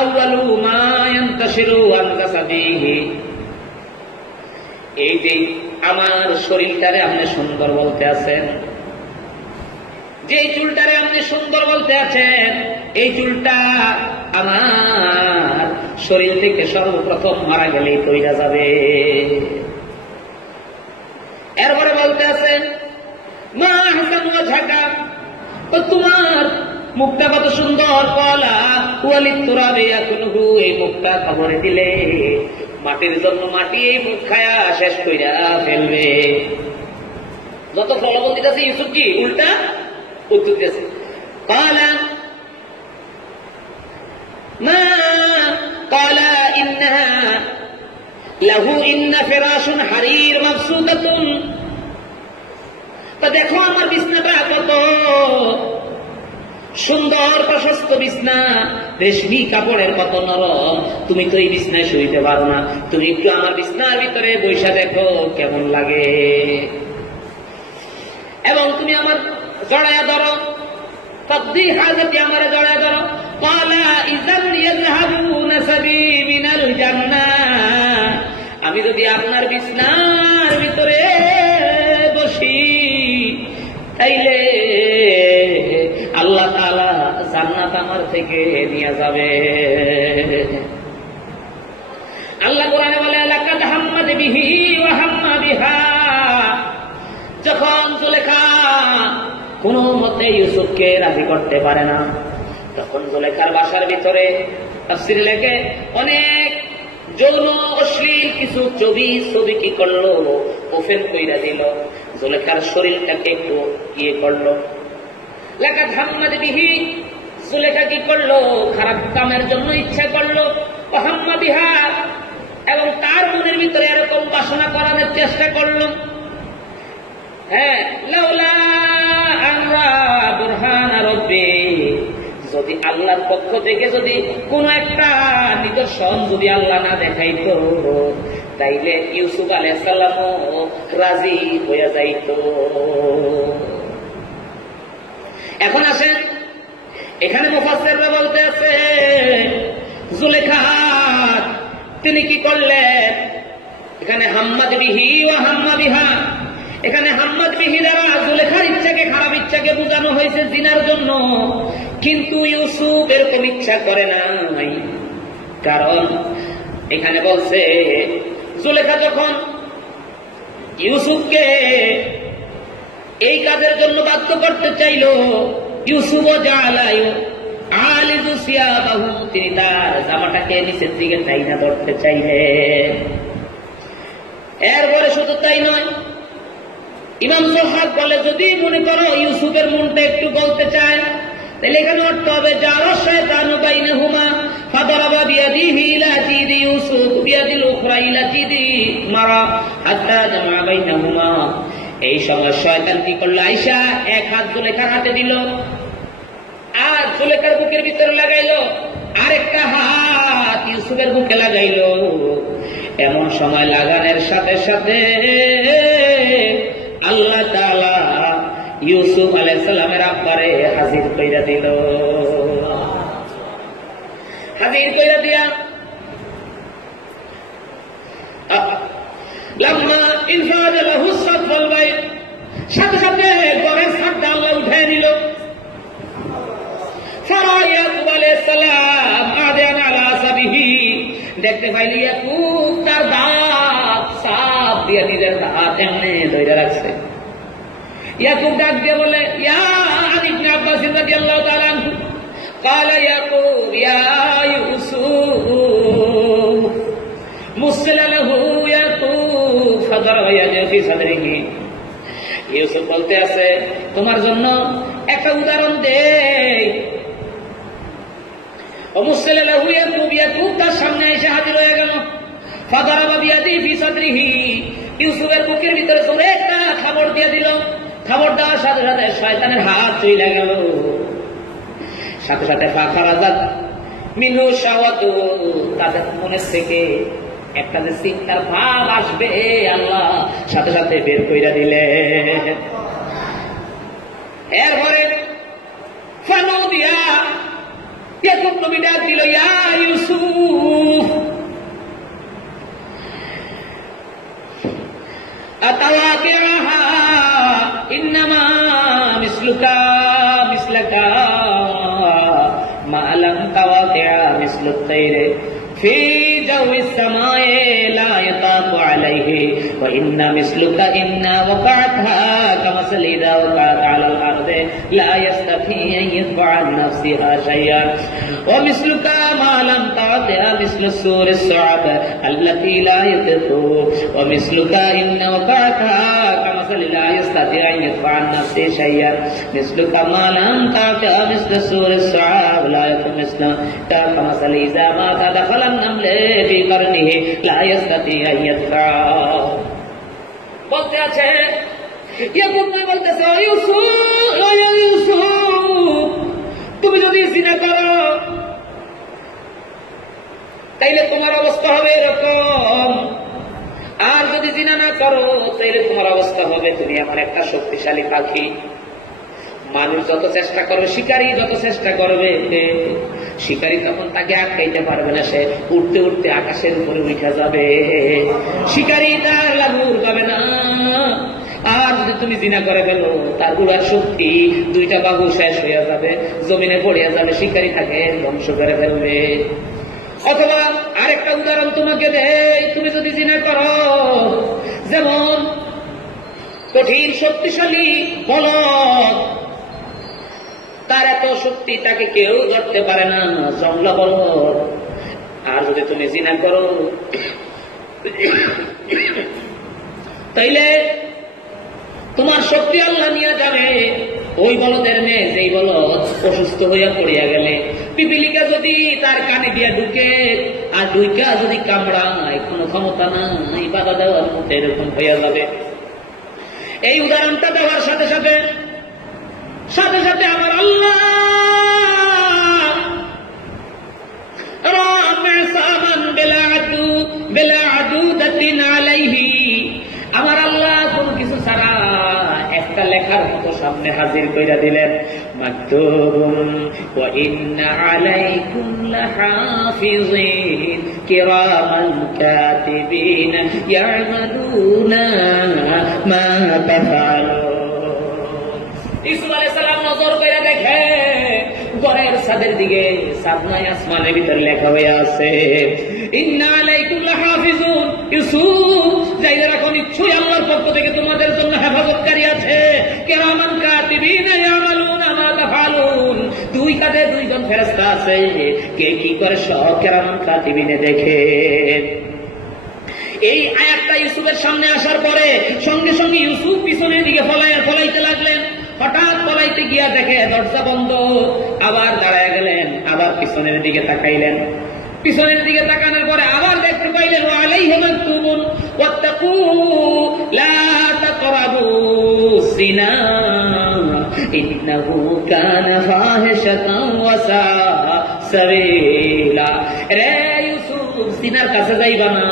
আউয়ালু মা ইয়ানতাশিরু আন জাসাদিহি, এই যে আমার শরীরটারে আপনি সুন্দর বলতে আছেন, যে চুলটারে আপনি সুন্দর বলতে আছেন, এই চুলটা আমার শরীর থেকে সর্বপ্রথম মারা গেলেই কইরা যাবে। এরপরে বলতে আছেন, মা হাসান ওয়াজহাকা, ও তোমার মুখটা কত সুন্দর। কলা ওয়ালিদ তুরাবে ইয়াকুলহু, এই মুখটা কবরে দিলে মাটির জন্য মাটি এই মুখ খায়া শেষ কইরা ফেলবে। যত ফলাফল দিতেছে ইউসুফ কি উল্টা উত্তর দিয়েছে। ক্বালা মা ক্বালা ইন্নাহা লাহু ইন্না ফিরাশুন হারির মাবসুতাতুন, তো দেখো আমার বিছনাটা কত সুন্দর প্রশস্ত বিছনা, রেশমি কাপড়ের কত নরম, তুমি তো এই বিছনায় শুইতে পারো না, তুমি একটু আমার বিছনার ভিতরে বৈশা দেখো কেমন লাগে, এবং তুমি আমার জড়ায়া ধরো, কদ্দি হাজতি আমার জড়ায়া ধরো। ক্বালা ইযান ইয়াযহাবুনা সাবি মিনাল জান্নাহ, আমি যদি আপনার বিছনার ভিতরে বসি তাইলে আল্লাহ তাআলা জান্নাত আমার থেকে নিয়ে যাবে। আল্লাহ কোরআনে বলে লাকাদ হাম্মাত বিহি ওয়া হাম্মা বিহা, যখন জুলেখা কোন মতে ইউসুফকে রাজি করতে পারে না, তখন জুলেখার বাসার ভিতরে তাফসীর লেখে অনেক যৌন অশ্লীল কিছু ছবি কি করলো, ওপেন কইরা দিল, জুলেখার শরীরটাকে একটু করলো। লাকাদ হাম্মাত বিহি, জুলেখা কি করলো, খারাপ কামের জন্য ইচ্ছা করলো, ওয়া হাম্মা বিহা, এবং তার মনের ভিতরে এরকম বাসনা করানোর চেষ্টা করলো। হ্যাঁ, লাউলা আনরা বুরহানা রাব্বি, যদি আল্লাহর পক্ষ থেকে যদি কোন একটা নিদর্শন যদি আল্লাহ না দেখাইতো, তাইলে ইউসুফ আলাইহিস সালামও রাজি হয়ে যাইত। এখন আসেন, এখানে মুফাসসিররা বলতে আছে জুলেখা তিনি কি করলেন, এখানে হাম্মাদ বিহি ওয়া হাম্মা বিহা, এখানে হাম্মাদ বিহি দ্বারা জুলেখার ইচ্ছাকে, খারাপ ইচ্ছাকে বোঝানো হয়েছে জিনার জন্য, কিন্তু ইউসুফ এরকম ইচ্ছা করে নাই। কারণ এখানে বলছে জুলেখা যখন ইউসুফকে এই কাজের জন্য বাধ্য করতে চাইল, ইউসুফও জালায়ু আলিযু সিয়াবাহু, তিনি তার জামাটাকে নিচের দিকে টাইনা ধরতে চাইলেন। এরপরে শুধু তাই নয়, ইমাম সুহাগ বলে যদি মনে করো ইউসুফের মনটা একটু গলতে চায়, তাহলে এখানে অর্থ হবে জারা শায়তানু বাইনাহুমা ফাদারাবা বিয়াদিহি ইলা জিদি ইউসুফ বিয়াদিল উখরা ইলা জিদি মারা হাত্তা জামা বাইনাহুমা। এই সময় শয়তান কি করলো, আয়েশা এক হাত জুলেখার হাতে দিল, আর জুলেখার বুকের ভিতরে লাগাইলো, আরেকটা হাত ইউসুফের বুকে লাগাইলো। এমন সময় লাগানোর সাথে সাথে আল্লাহ তাআলা ইউসুফ আলাইহিস সালামের আব্বারে হাজির কইরা দিল। হাজির কইরা দিয়া লাম্মা ইনফাজ লাহু সাদফুল বাইত, সাথে সাথে ঘরের ছাদটা আল্লাহ উঠায় নিল। ফারা ইয়াকুব আলাইহিস সালাম আদান আলা সাবিহি, দেখতে পাইল ইয়াকুব তার দাঁত সাপ দিয়ে নিজের দাঁত এমনি ধরে রাখছে। ইয়াকুব ডাক দিয়ে বলে, ইয়া আলী ইবনে আব্বাস রাদিয়াল্লাহু তাআলা আনহু, ক্বালা ইয়াকুব ইয়া ইউসুফ মুসলা লাহু ইয়াকুব ফাদারা ইয়াজা ফি সাদরিহি। ইউসুফ বলতে আছে, তোমার জন্য একটা উদাহরণ দেই। ও মুসলা লাহু ইয়াকুব, ইয়াকুব তার সামনে এসে হাজির হয়ে গেল। ফাদারা বিয়াদি ফি সাদরিহি, ইউসুফের বুকের ভিতরে জোরে একটা খাবড় দিয়ে দিল। খাবড় দেওয়ার সাথে সাথে শয়তানের হাত চলে গেল। সাথে সাথে ফাখারাজাত মিনহু শাওয়াতু, তাদের মনের থেকে একটা যে চিন্তার ভাব আসবে আল্লাহ সাথে সাথে বের কইরা দিলেন। এরপরে ফানুদিয়া, ইয়াকুব নবী ডাক দিল, ইয়া ইউসুফ আতাওয়াকিআহা ইন্নামা মিসলুকা মিসলাকা মা লাম তাওয়াকিআ মিসলুত তাইরে ফি জাওইস সামায়ে লা ইয়াতাকু আলাইহি ওয়া ইন্না মিসলুকা ইন্না ওয়াকাতহা কামাসালি ইযা ওয়াকাত আলাল আরদি লা ইস্তাফি আন ইয়াদফা আন নাফসিহা শাইআন ওয়া মিসলুকা মা লাম তাওয়াকিআ মিসলুস সূরিস সুআব আল্লাতী লা ইয়াতিকু ওয়া মিসলুকা ইন্না ওয়াকাতহা কামাসালি লা ইস্তাফি আন ইয়াদফা আন নাফসিহি শাইআন মিসলুকা মা লাম তাওয়াকিআ মিসলুস সূরিস সুআব লা ইয়াতিকু মিসলুকা কামাসালি ইযা মা দাখালা বলতে আছে বলতেছে, তাইলে তোমার অবস্থা হবে এরকম। আর যদি জিনা না করো তাইলে তোমার অবস্থা হবে তুমি এমন একটা শক্তিশালী পাখি, মানুষ যত চেষ্টা করবে, শিকারী যত চেষ্টা করবে, শিকারী তখন তাকে আটকাইতে পারবে না, সে উঠতে উঠতে আকাশের উপরে উঠে যাবে, শিকারী তার লাগু পাবে না। আর যদি তুমি জিনা করে ফেলো তার উড়ার শক্তি, দুইটা বাহু শেষ হয়ে যাবে, জমিনে পড়িয়া যাবে, শিকারী তাকে ধ্বংস করে ফেলবে। অথবা আরেকটা উদাহরণ তোমাকে দেই, তুমি যদি জিনা করো, যেমন কঠিন শক্তিশালী বলদ, তার এত শক্তি তাকে কেউ ধরতে পারে না, জংলা বলদ। আর যদি তুমি জিনা করো তাইলে তোমার শক্তি আল্লাহ নিয়ে যাবে ওই বলদের নেই, যেই বলদ অসুস্থ হইয়া পড়িয়া গেলে পিপিলিকা যদি তার কানে দিয়া ঢুকে আর দুইটা যদি কামড়ায়, কোনো ক্ষমতা নাই বাধা দেওয়ার মতো, এরকম হইয়া যাবে। এই উদাহরণটা দেওয়ার সাথে সাথে সাথে সাথে আমার আল্লাহ আমার আল্লাহ কোন কিছু ছাড়া একটা লেখার মতো সামনে হাজির কইরা দিলেন, মাকতুবুন ওয়া ইন্না আলাইকুম লাহাফিজিন কিরামান কাতিবিন ইয়ামালুনা মা তাফআলুন। ঈসা আলাইহিস সালাম নজর কইরা দেখে ঘরের ছাদের দিকে, ছাদ নাই, আসমানের ভিতর লেখা হয়ে আছে ইন্না আলাইকুম লাহাফিজুন। ইউসুফ যাইরা রাখো, নিশ্চয়ই আল্লাহর পক্ষ থেকে তোমাদের জন্য হেফাজতকারী আছে, কিরামান কাতিবিন ইয়ামালুনা মা তাফআলুন। দুই কাঁধে দুইজন ফেরেশতা আছে, কে কি করে সব কিরামান কাতিবিনে দেখে। এই আয়াতটা ইউসুফের সামনে আসার পরে সঙ্গে সঙ্গে ইউসুফ পিছনের দিকে ফলাইতে লাগলেন। হঠাৎ পলাইতে গিয়া দেখে দরজা বন্ধ, আবার দাঁড়ায় গেলেন, আবার পিছনের দিকে তাকাইলেন, পিছনের দিকে তাকানোর পরে আবার দেখতে পাইলেন ওয়ালাইহি মাকতুবুন ওয়াত্তাকু লা তাকরাবু জিনা ইন্নাহু কানা ফাহিশাতান ওয়া সাআ সাবিলা। রে ইউসুফ, জিনার কাছে যাইবা না,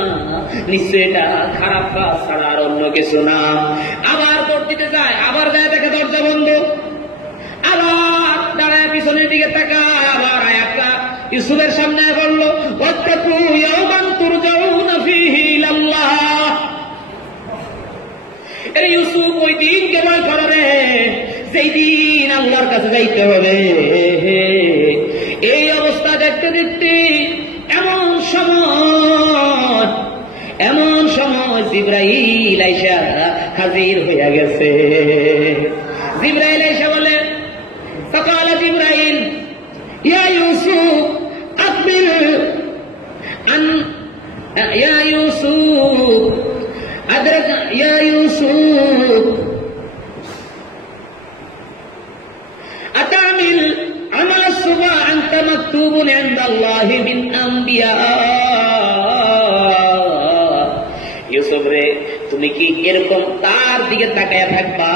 নিশ্চয় এটা খারাপ কাজ ছাড়া আর অন্য কিছু না। আবার দৌড় দিতে যায়, আবার যায় দেখে দরজা বন্ধ, আবার দাঁড়ায় পিছনের দিকে তাকায়, আবার আয়াতটা ইউসুফের সামনে বলল ওয়াত্তাকু ইয়াওমান তুরজাউনা ফীহি ইলাল্লাহ। এই ইউসুফ, ওই দিনকে ভয় করো রে, যেই দিন আল্লাহর কাছে যাইতে হবে। এই অবস্থা দেখতে দেখতে এমন সময় জিবরাইল আইসা হাজির হইয়া গেছে। জিবরাইল আইসা বলে, فقال جبرائيل يا يوسف أقبل يا يوسف أدرك يا يوسف أتعمل عمل الصبا أنت مكتوب عند الله من أنبياء। ইউসুফ রে, তুমি কি এরকম তার দিকে তাকায়া থাকবা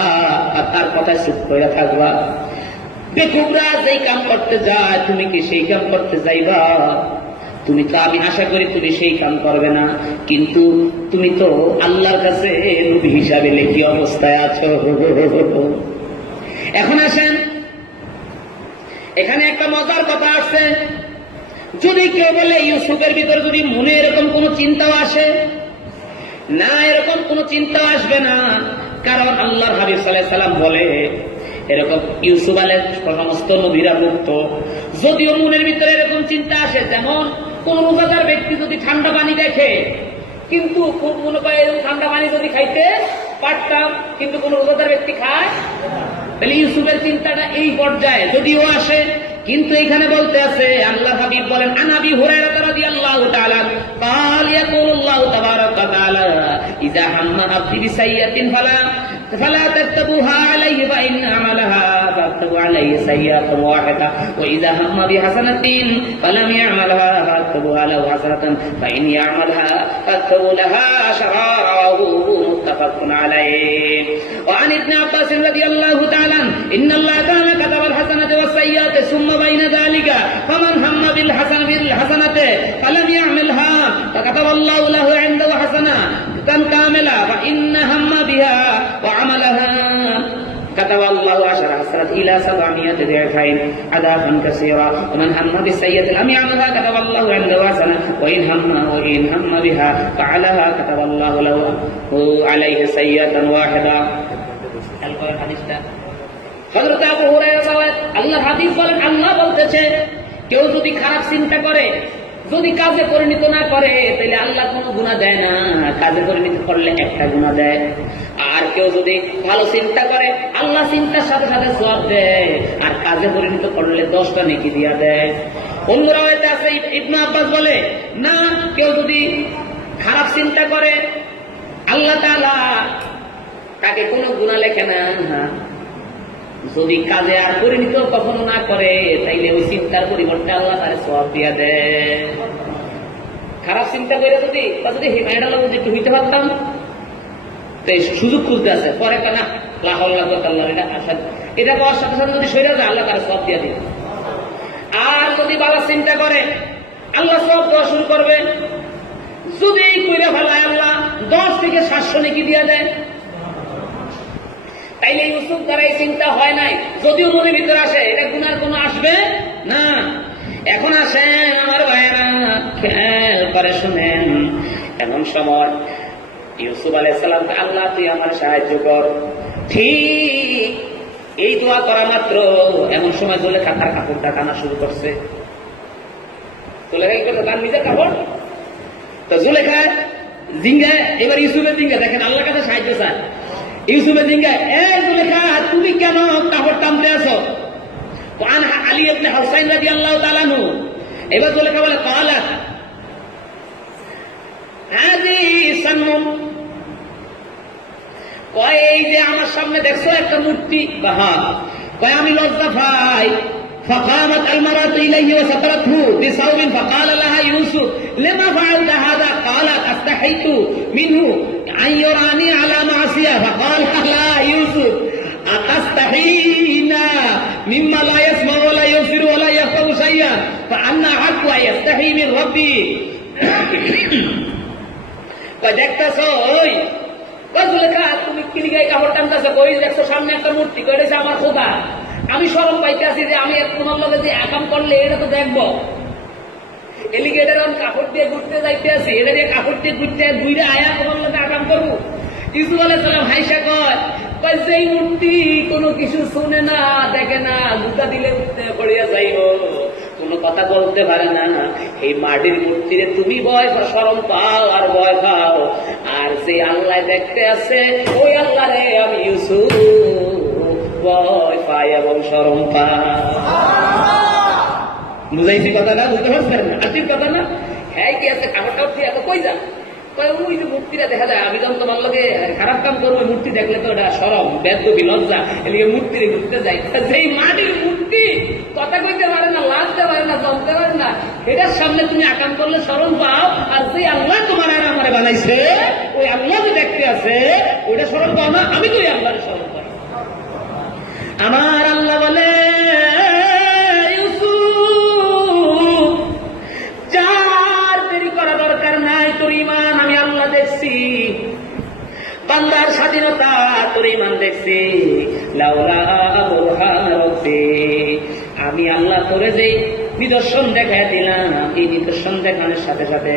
আর তার কথায় চুপ করে থাকবা? বেকুবরা যেই কাম করতে যায় তুমি কি সেই কাম করতে যাইবা? তুমি তো, আমি আশা করি তুমি সেই কাম করবে না, কিন্তু তুমি তো আল্লাহর কাছে নবী হিসাবে কি অবস্থায় আছো। এখন আসেন, এখানে একটা মজার কথা আসছে। যদি কেউ বলে ইউসুফের ভিতরে যদি মনে এরকম কোন চিন্তাও আসে না, এরকম কোন চিন্তা আসবে না, কারণ আল্লাহর হাবিব সাল্লাল্লাহু আলাইহি সাল্লাম বলে এরকম ইউসুফ আলাইহিস সমস্ত নবীরা মুক্ত। যদিও মনের ভিতরে এরকম চিন্তা আসে, যেমন কোন রোজাদার ব্যক্তি যদি ঠান্ডা পানি দেখে, কিন্তু খুব মনে করে এরকম ঠান্ডা পানি যদি খাইতে পারতাম, কিন্তু কোন রোজাদার ব্যক্তি খায়, তাহলে ইউসুফের চিন্তাটা এই পর্যায়ে যদিও আসে, কিন্তু এখানে বলতে আছে, আল্লাহ হাবিব বলেন আনাবি হুরায়রা রাদিয়াল্লাহু তাআলা قال يقول الله تبارك وتعالى اذا هم عبدي بسيئة فلا تكتبوها عليه فإن عملها فاكتبوا عليه سيئة واحدة وإذا هم بحسنة فلم يعملها فاكتبوها له حسنة فإن يعملها فاكتبوا لها عشرا. رواه متفق عليه. وعن ابن عباس رضي الله تعالى إن الله تعالى كتب الحسنة والسيئة ثم بين ذلك فمن هم بالحسنة فلم يعملها কাতাবাল্লাহু লাহু ইনদাহু হাসানাতান কামিলা ওয়া ইন হাম্মা বিহা ওয়া আমালাহা কাতাবাল্লাহু আশরা হাসানাত ইলা 700 দিরহাম আদাফান কাসীরা ওয়া মান হাম্মা বিসাইয়্যাতি লাম ইয়ামালহা কাতাবাল্লাহু ইনদাহু হাসানাত ওয়া ইন হাম্মা বিহা ফাআলাহা কাতাবাল্লাহু লাহু আলাইহি সাইয়্যাতান ওয়াহিদা। আল-কোরআন হাদিসটা হযরত আবু হুরায়রা বলেন, আল্লাহর হাদিস বলেন, আল্লাহ বলতেছে কেউ যদি খারাপ চিন্তা করে, যদি কাজে পরিণত না করে, তাহলে আল্লাহ কোনো গুনাহ দেয় না, কাজে পরিণত করলে একটা গুনাহ দেয়। আর কেউ যদি ভালো চিন্তা করে, আল্লাহ চিন্তার সাথে সাথে সওয়াব দেয়, আর কাজে পরিণত করলে 10টা নেকি দিয়া দেয়। অন্য রাওয়ায়াতে আছে, ইবনে আব্বাস বলে, না, কেউ যদি খারাপ চিন্তা করে, আল্লাহ তাআলা তাকে কোনো গুনাহ লেখে না। যদি কাজে আর পরিণত কখনো না করে, তাইলে ওই চিন্তার পরিবর্তে আল্লাহ তার সওয়াব দিয়া দেয়। খারাপ চিন্তা করে যদি হিমায়ত আল্লাহ যদি একটু হইতে পারতাম, তো সুযোগ খুঁজতে আছে, পরে একটা না এটা করার সাথে সাথে যদি সরে যায়, আল্লাহ তার সওয়াব দিয়া দিবে। আর যদি ভালো চিন্তা করে, আল্লাহ সওয়াব দেওয়া শুরু করবে। যদি এই কইরা ফেলায়, আল্লাহ 10 থেকে 700 নেকি দিয়া দেয়। তাইলে ইউসুফ দ্বারা এই চিন্তা হয় নাই, যদিও মনের ভিতরে আসে, এটা গুনার কোনো আসবে না। এখন আসেন আমার ভাইয়েরা, খেয়াল করে শুনেন, এমন সময় ইউসুফ আলাইহিস সালামকে, আল্লাহ তুই আমার সাহায্য কর। ঠিক এই দোয়া করা মাত্র এমন সময় জুলেখা তার কাপড়টা টানা শুরু করছে। জুলেখা কি করছে? তার নিজের কাপড়। তো জুলেখা জিঙ্গা, এবার ইউসুফের জিঙ্গা দেখেন, আল্লাহর কাছে সাহায্য চায়। ইউসুফের জিঙ্গা, এই জুলেখা তুমি কেন কাপড় টানতে আছো? আলী ইবনে হুসাইন রাদিয়াল্লাহু তাআলা আনহু, এবার জুলেখা বলে, ক্বালাত হাযি সান্নুন, কয় এই যে আমার সামনে দেখছো একটা মূর্তি, কয় আমি লজ্জা পাই। فقامت المرأة إليه وسترته بثوب فقال لها يوسف لما فعلت هذا؟ قالت استحيت منه أن يراني على معصية. فقال لا يوسف أتستحين مما لا يسمع ولا يبصر ولا يفقه شيئا فأنا أحق أن يستحي من ربي। দেখতেছো ওই জুলেখা, তুমি কি লিগে কাপড় টানতেছো? কই দেখছো সামনে একটা মূর্তি, কইছে আমার খোদা। আমি শরম পাইতে আছি যে আমি তোমার লগে যে আকাম করলে এটা তো দেখবো। এলিগে এটার কাপড় দিয়ে ঘুরতে যাইতে আছি, এটা দিয়ে কাপড় দিয়ে ঘুরতে দুইটা আয়া তোমার লগে আকাম করবো। ইউসুফ আলাইহিস সালাম হাইসা কয়, সেই মূর্তি কোনো কিছু শুনে না, দেখে না, গুতা দিলে উঠতে পড়িয়া যাইব, কোনো কথা বলতে পারে না। এই মাটির মূর্তিরে তুমি ভয় শরম পাও আর ভয় পাও, আর যে আল্লাহ দেখতে আছে ওই আল্লাহ রে আমি ইউসুফ ভয় পাই এবং শরম পাই। বুঝাইছি কথা না? বুঝতে পারছেন না? আসির কথা না? হ্যাঁ কি আছে, কাপড়টা উঠে এত কই যা, ওই যে মূর্তিটা দেখা যায়। আমি যখন তোমার লগে খারাপ কাম করবো, মূর্তি দেখলে তো এটা শরম, বেদবি, লজ্জা, এদিকে মূর্তিরে ঘুরতে যাই। সেই মাটির মূর্তি কথা কইতে পারে না, লাজতে পারে না, জমতে পারে না, এটার সামনে তুমি আকাম করলে শরম পাও। আর যে আল্লাহ তোমার আর আমারে বানাইছে, ওই আল্লাহ যে দেখতে আছে ওইটা শরম পাও না? আমি তো ওই আল্লাহর শরম পাই। আমার আল্লাহ বলে, বান্দার স্বাধীনতা, তোর ইমান দেখছি। আমি আল্লাহ তোরে যে নিদর্শন দেখায় দিলাম, এই নিদর্শন দেখানোর সাথে সাথে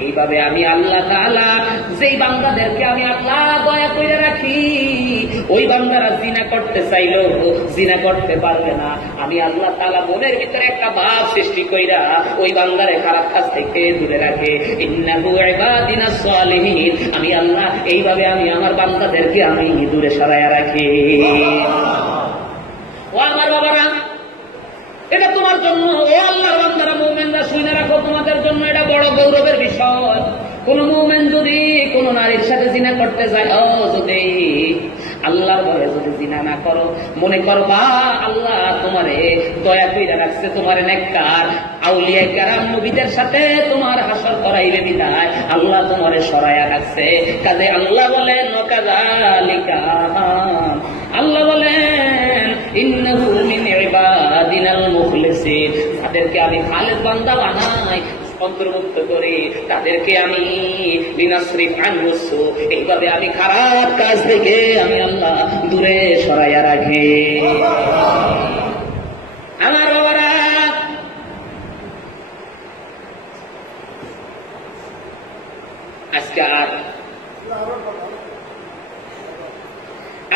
এইভাবে আমি আল্লাহ তাআলা যেই বান্দাদেরকে আমি আল্লাহ দয়া করে রাখি, ওই বান্দারা জিনা করতে চাইলেও জিনা করতে পারবে না। আমি আল্লাহ তাআলা মনের ভিতরে একটা ভাব সৃষ্টি কইরা ওই বান্দারে খারাপ কাজ থেকে দূরে রাখে। ইন্নাহু ইবাদিনাস সালিহিন, আমি আল্লাহ এইভাবে আমি আমার বান্দাদেরকে আমি দূরে সরাইয়া রাখি। ও আমার বাবারা, এটা তোমার জন্য, ও আল্লাহর বান্দারা, মুমিনরা শুনে রাখো, তোমাদের জন্য এটা বড় গৌরবের বিষয়। কোন মুমিন যদি কোন নারীর সাথে জিনা করতে যায়, যদি আল্লাহর ভয়ে যদি জিনা না করো, মনে করবা আল্লাহ তোমারে দয়া কইরা রাখছে, তোমার নেককার আউলিয়া কেরাম নবীদের সাথে তোমার হাসর করাইলে বিদায় আল্লাহ তোমারে সরাইয়া রাখছে। কাজে আল্লাহ বলেন ওয়াকাযালিকা, আল্লাহ বলেন ইন্নাহু মিন ইবাদিনাল মুখলিসিন, তাদেরকে আমি খালেস বান্দা বানাই, অন্তর্ভুক্ত করে তাদেরকে আমি বিনাসরিফ আনহু, এইভাবে আমি খারাপ কাজ থেকে আমি আল্লাহ দূরে সরাইয়া রাখি। আমার বাবারা, আজকে আর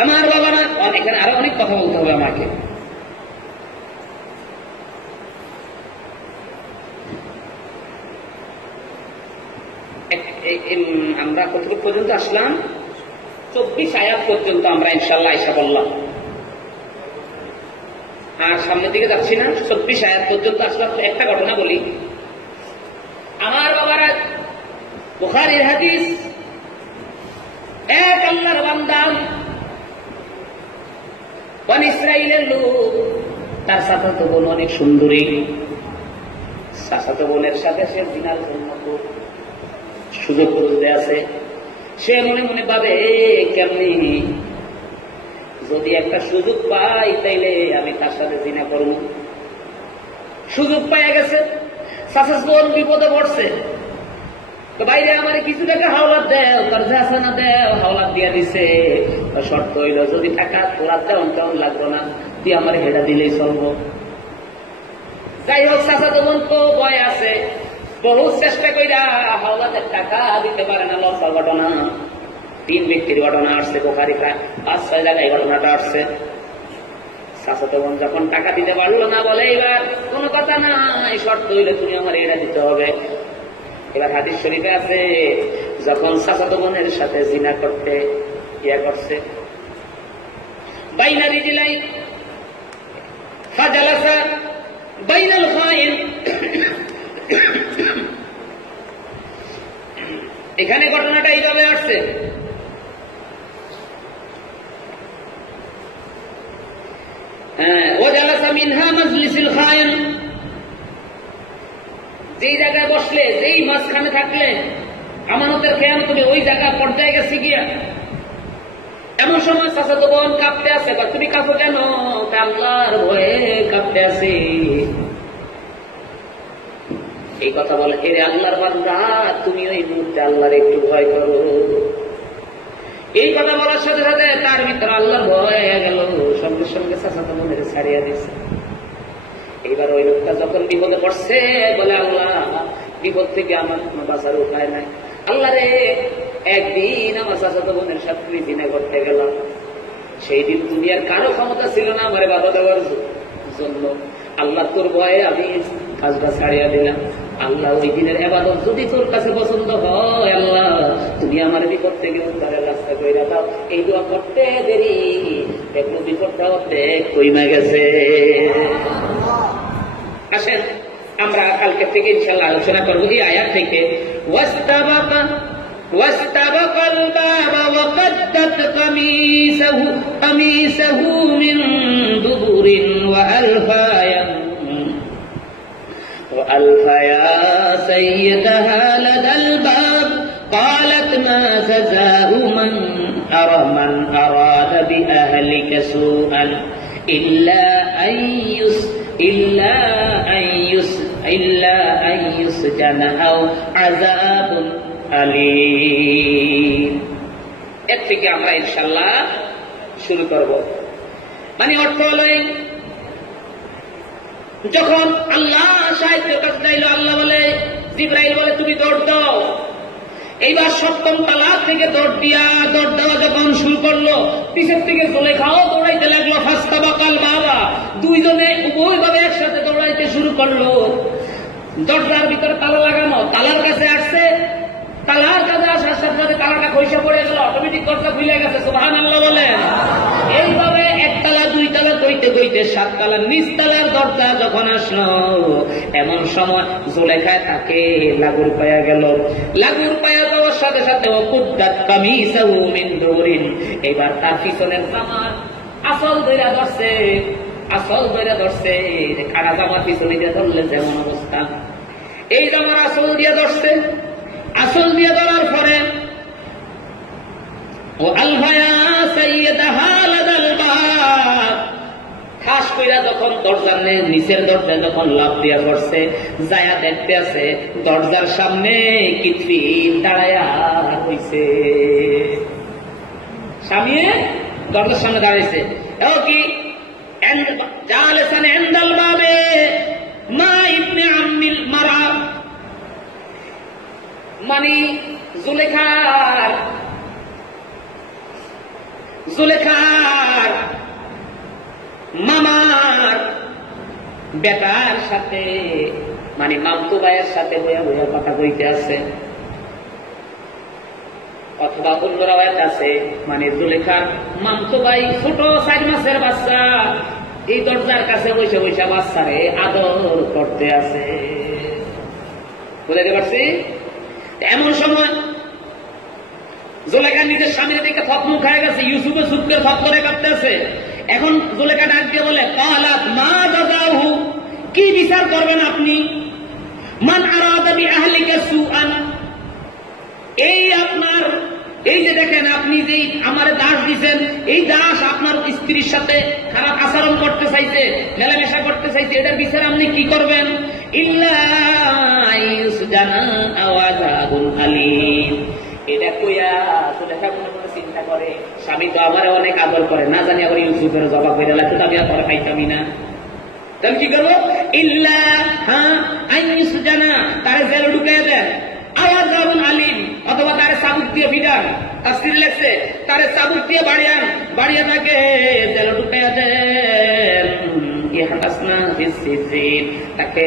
আমার বাবারা, এখানে আরো অনেক কথা বলতে হবে আমাকে। আমরা কতটুকু পর্যন্ত আসলাম? 24 আয়াত পর্যন্ত আমরা ইনশাআল্লাহ আয়েশা বললাম, আর সামনের দিকে যাচ্ছি না। 24 আয়াত পর্যন্ত আসলাম। একটা ঘটনা বলি আমার বাবারা, বুখারীর হাদিস, এক আল্লাহর বান্দা বনি ইসরাইলের লোক, তার চাচাতো বোন অনেক সুন্দরী, চাচাতো বোনের সাথে সে জিনার জন্য সুযোগ খুঁজতে আছে। সে মনে মনে ভাবে কেমনি যদি একটা সুযোগ পাই তাইলে আমি তার সাথে জিনা করব। সুযোগ পাইয়া গেছে, চাচাতো বোন বিপদে পড়ছে, তো বাইরে আমার কিছু টাকা হাওলাত দেও, কর্জা আছে না দেও, হাওলাত দিয়া দিছে। শর্ত হইল যদি টাকা তোলার দেও তেমন লাগবো না, তুই আমার হেডা দিলেই চলবো। যাই হোক, চাচাতো বোন তো ভয় আছে, বহু চেষ্টা কইরা হাওলাতের টাকা দিতে পারে না। লজ্জার ঘটনা, 3 ব্যক্তির ঘটনা আসছে বুখারী, প্রায় 5-6 জায়গায় ঘটনাটা আসছে। চাচাতো বোন যখন টাকা দিতে পারলো না, বলে এবার কোন কথা না, এই শর্ত হইলে তুমি আমার এটা দিতে হবে। এবার হাদিস শরীফে আছে, যখন চাচাতো বোনের সাথে জিনা করতে ইয়া করছে, বাইনা রিজলাই ফাজালাসা বাইনাল খাইন, এখানে ঘটনাটা এইভাবে আসছে। ওয়াজালাসা মিনহা মাজলিসিল খাইন, যেই জায়গায় বসলে, যেই মাঝখানে থাকলে আমানতের খেয়াল তুমি ওই জায়গা পর্যায়ে গেছি গিয়া। এমন সময় চাচাতো বোন কাঁপতে আছে, বা তুমি কাঁপো কেন? আল্লাহর ভয়ে কাঁপতে আছে। এই কথা বলে, এরে আল্লাহর বান্দা, তুমি ওই মুহূর্তে আল্লাহর একটু ভয় করো। এই কথা বলার সাথে সাথে তার ভিতরে আল্লাহর ভয় হয়ে গেল, সঙ্গে সঙ্গে চাচাতো বোনের ছাড়িয়ে দিচ্ছে। এইবার ওই লোকটা যখন বিপদে পড়ছে, বলে আল্লাহ, বিপদ থেকে আমার কোনো বাঁচার উপায় নাই। আল্লাহ রে, একদিন আমার চাচাতো বোনের সাথে জিনা করতে গেলাম, সেই দিন দুনিয়ার কারো ক্ষমতা ছিল না আমার বাধা দেওয়ার জন্য। আল্লাহ তোর ভয়ে আমি কাজটা ছাড়িয়া দিলাম। আল্লাহ ওই দিনের ইবাদত যদি তোর কাছে পছন্দ হয়, আল্লাহ তুমি আমার বিপদ থেকে উদ্ধারের রাস্তা কইরা দাও। এই দোয়া করতে দেরি, দেখলো বিপদটা অর্ধেক কইমা গেছে। আসেন আমরা কালকে থেকে ইনশাআল্লাহ আলোচনা করবো এই আয়াত থেকে। واستبق الباب وقدت قميصه من دبر وألف يا سيدها لدى الباب قالت ما جزاء من أراد بأهلك سوءا إلا أن يسجن أو عذاب আলীম। এর থেকে আমরা ইনশাআল্লাহ শুরু করব। মানে অর্থ হলো, যখন আল্লাহ সাহায্যের কাছে চাইল, আল্লাহ বলে, জিবরাইল বলে তুমি দৌড় দাও। এইবার 7ম তালা থেকে দৌড় দেওয়া যখন শুরু করলো, পিছের থেকে জুলেখাও দৌড়াইতে লাগলো। ফাস্তাবাকাল বাবা, দুইজনে উভয়ভাবে একসাথে দৌড়াইতে শুরু করলো। দরজার ভিতরে তালা লাগানো, তালার কাছে আসছে, তালার কাছে আসার সাথে সাথে তালাটা খইসা পড়ে গেল, অটোমেটিক দরজা খুলে গেছে। সুবহানাল্লাহ বলেন। এইভাবে 1 তালা 2 তালা কইতে কইতে 7 তালার নিচ তালার দরজা যখন আসলো, এমন সময় জুলেখায় তাকে লাগুর পায়া গেল। লাগুর পায়া যাওয়ার সাথে সাথে ওকুদ্দাত কামিসাহু মিন দুরিন, এবার তার পিছনের জামার আসল ধরে ধরছে, আসল ধরে ধরছে। কারা জামার পিছনে দিয়ে ধরলে যেমন অবস্থা, এই জামার আসল দিয়ে ধরছে। আসল দিয়ে ধরার পরে ও আলফায়া সাইয়্যিদাহা লাদাল বাব, ঠাস কইরা যখন দরজার নিচের দরজায় যখন লাফ দিয়া পড়ছে, যায়া দেখতে আছে দরজার সামনে কিতফিন দাঁড়ায়া হইছে। স্বামী দরজার সামনে দাঁড়াইছে। ও কি জালেসান ইনদাল বাবে মা ইবনে আম্মিল মারা, মানে জুলেখার মামার বেটার সাথে, মানে মামতু ভাইয়ের সাথে বইয়া বইয়া কথা কইতে আছে। অথবা অন্য রাওয়ায়াত আছে মানে জুলেখার মামতু ভাই ছোট 4 মাসের বাচ্চা এই দরজার কাছে বসে বসে বাচ্চারে আদর করতে আছে। বুঝতে পারছি? এমন সময় জুলেখা নিজের স্বামীর দিকে থতমুখ হয়ে গেছে, ইউসুফের সুখকে থত করে কাঁদতেছে। এখন জুলেখা ডাক দিয়ে বলে, কালাত মা জাযাহু, কি বিচার করবেন আপনি? মান আরাদা বি আহলিকা সুআন, এই আপনার এই যে দেখেন আপনি যে আমার দাস দিচ্ছেন, এই দাস আপনার স্ত্রীর সাথে খারাপ আচরণ করতে চাইছে, মেলামেশা করতে চাইছে, এটার বিচার আপনি কি করবেন? ইল্লা ইউসজানা আও আযাবুন আলীম, এটা কইয়া সুলেখা মনে মনে চিন্তা করে, স্বামী তো আমার অনেক আদর করে, না জানি আবার ইউসুফের জবাব হয়ে লাগতো, আমি আর পরে খাইতামই না। তাহলে কি করবো? ইল্লা আইয়ুসজানা, তারে জেলে ঢুকাইয়া দেন, আও আযাবুন আলীম, অথবা তারে চাবুক দিয়ে পিটান। তাফসীর লেখছে তারে চাবুক দিয়ে বাড়িয়ে তাকে জেলে ঢুকাইয়া দেন। ইহাসনা বিসসিজিন, তাকে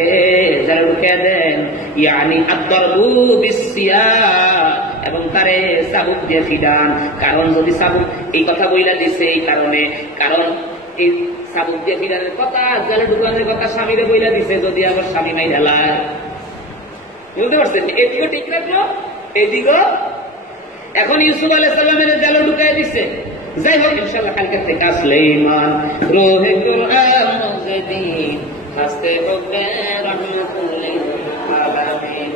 জেলে ঢুকাইয়া দেন। ইয়ানি আদ-দারবু বিসসিয়া, এবং তারে চাবুক দিয়ে ফিডান। কারণ যদি চাবুক, এই কথা বইলা দিছে এই কারণে, কারণ এই চাবুক দিয়ে ফিডানের কথা, জেলে ঢুকানোর কথা স্বামীরে বইলা দিছে, যদি আবার স্বামী নাই ঢালায়। বুঝতে পারছেন? এদিকে ঠিক রাখলো, এদিকে এখন ইউসুফ আলাইহিস সালামের জেলে ঢুকাই দিছে। যাই হোক, ইনশাআল্লাহ কালকে থেকে আসলে ইমান রোহে কুরআন মুজদিন হাসতে হবে রহমাতুল লিল আলামিন।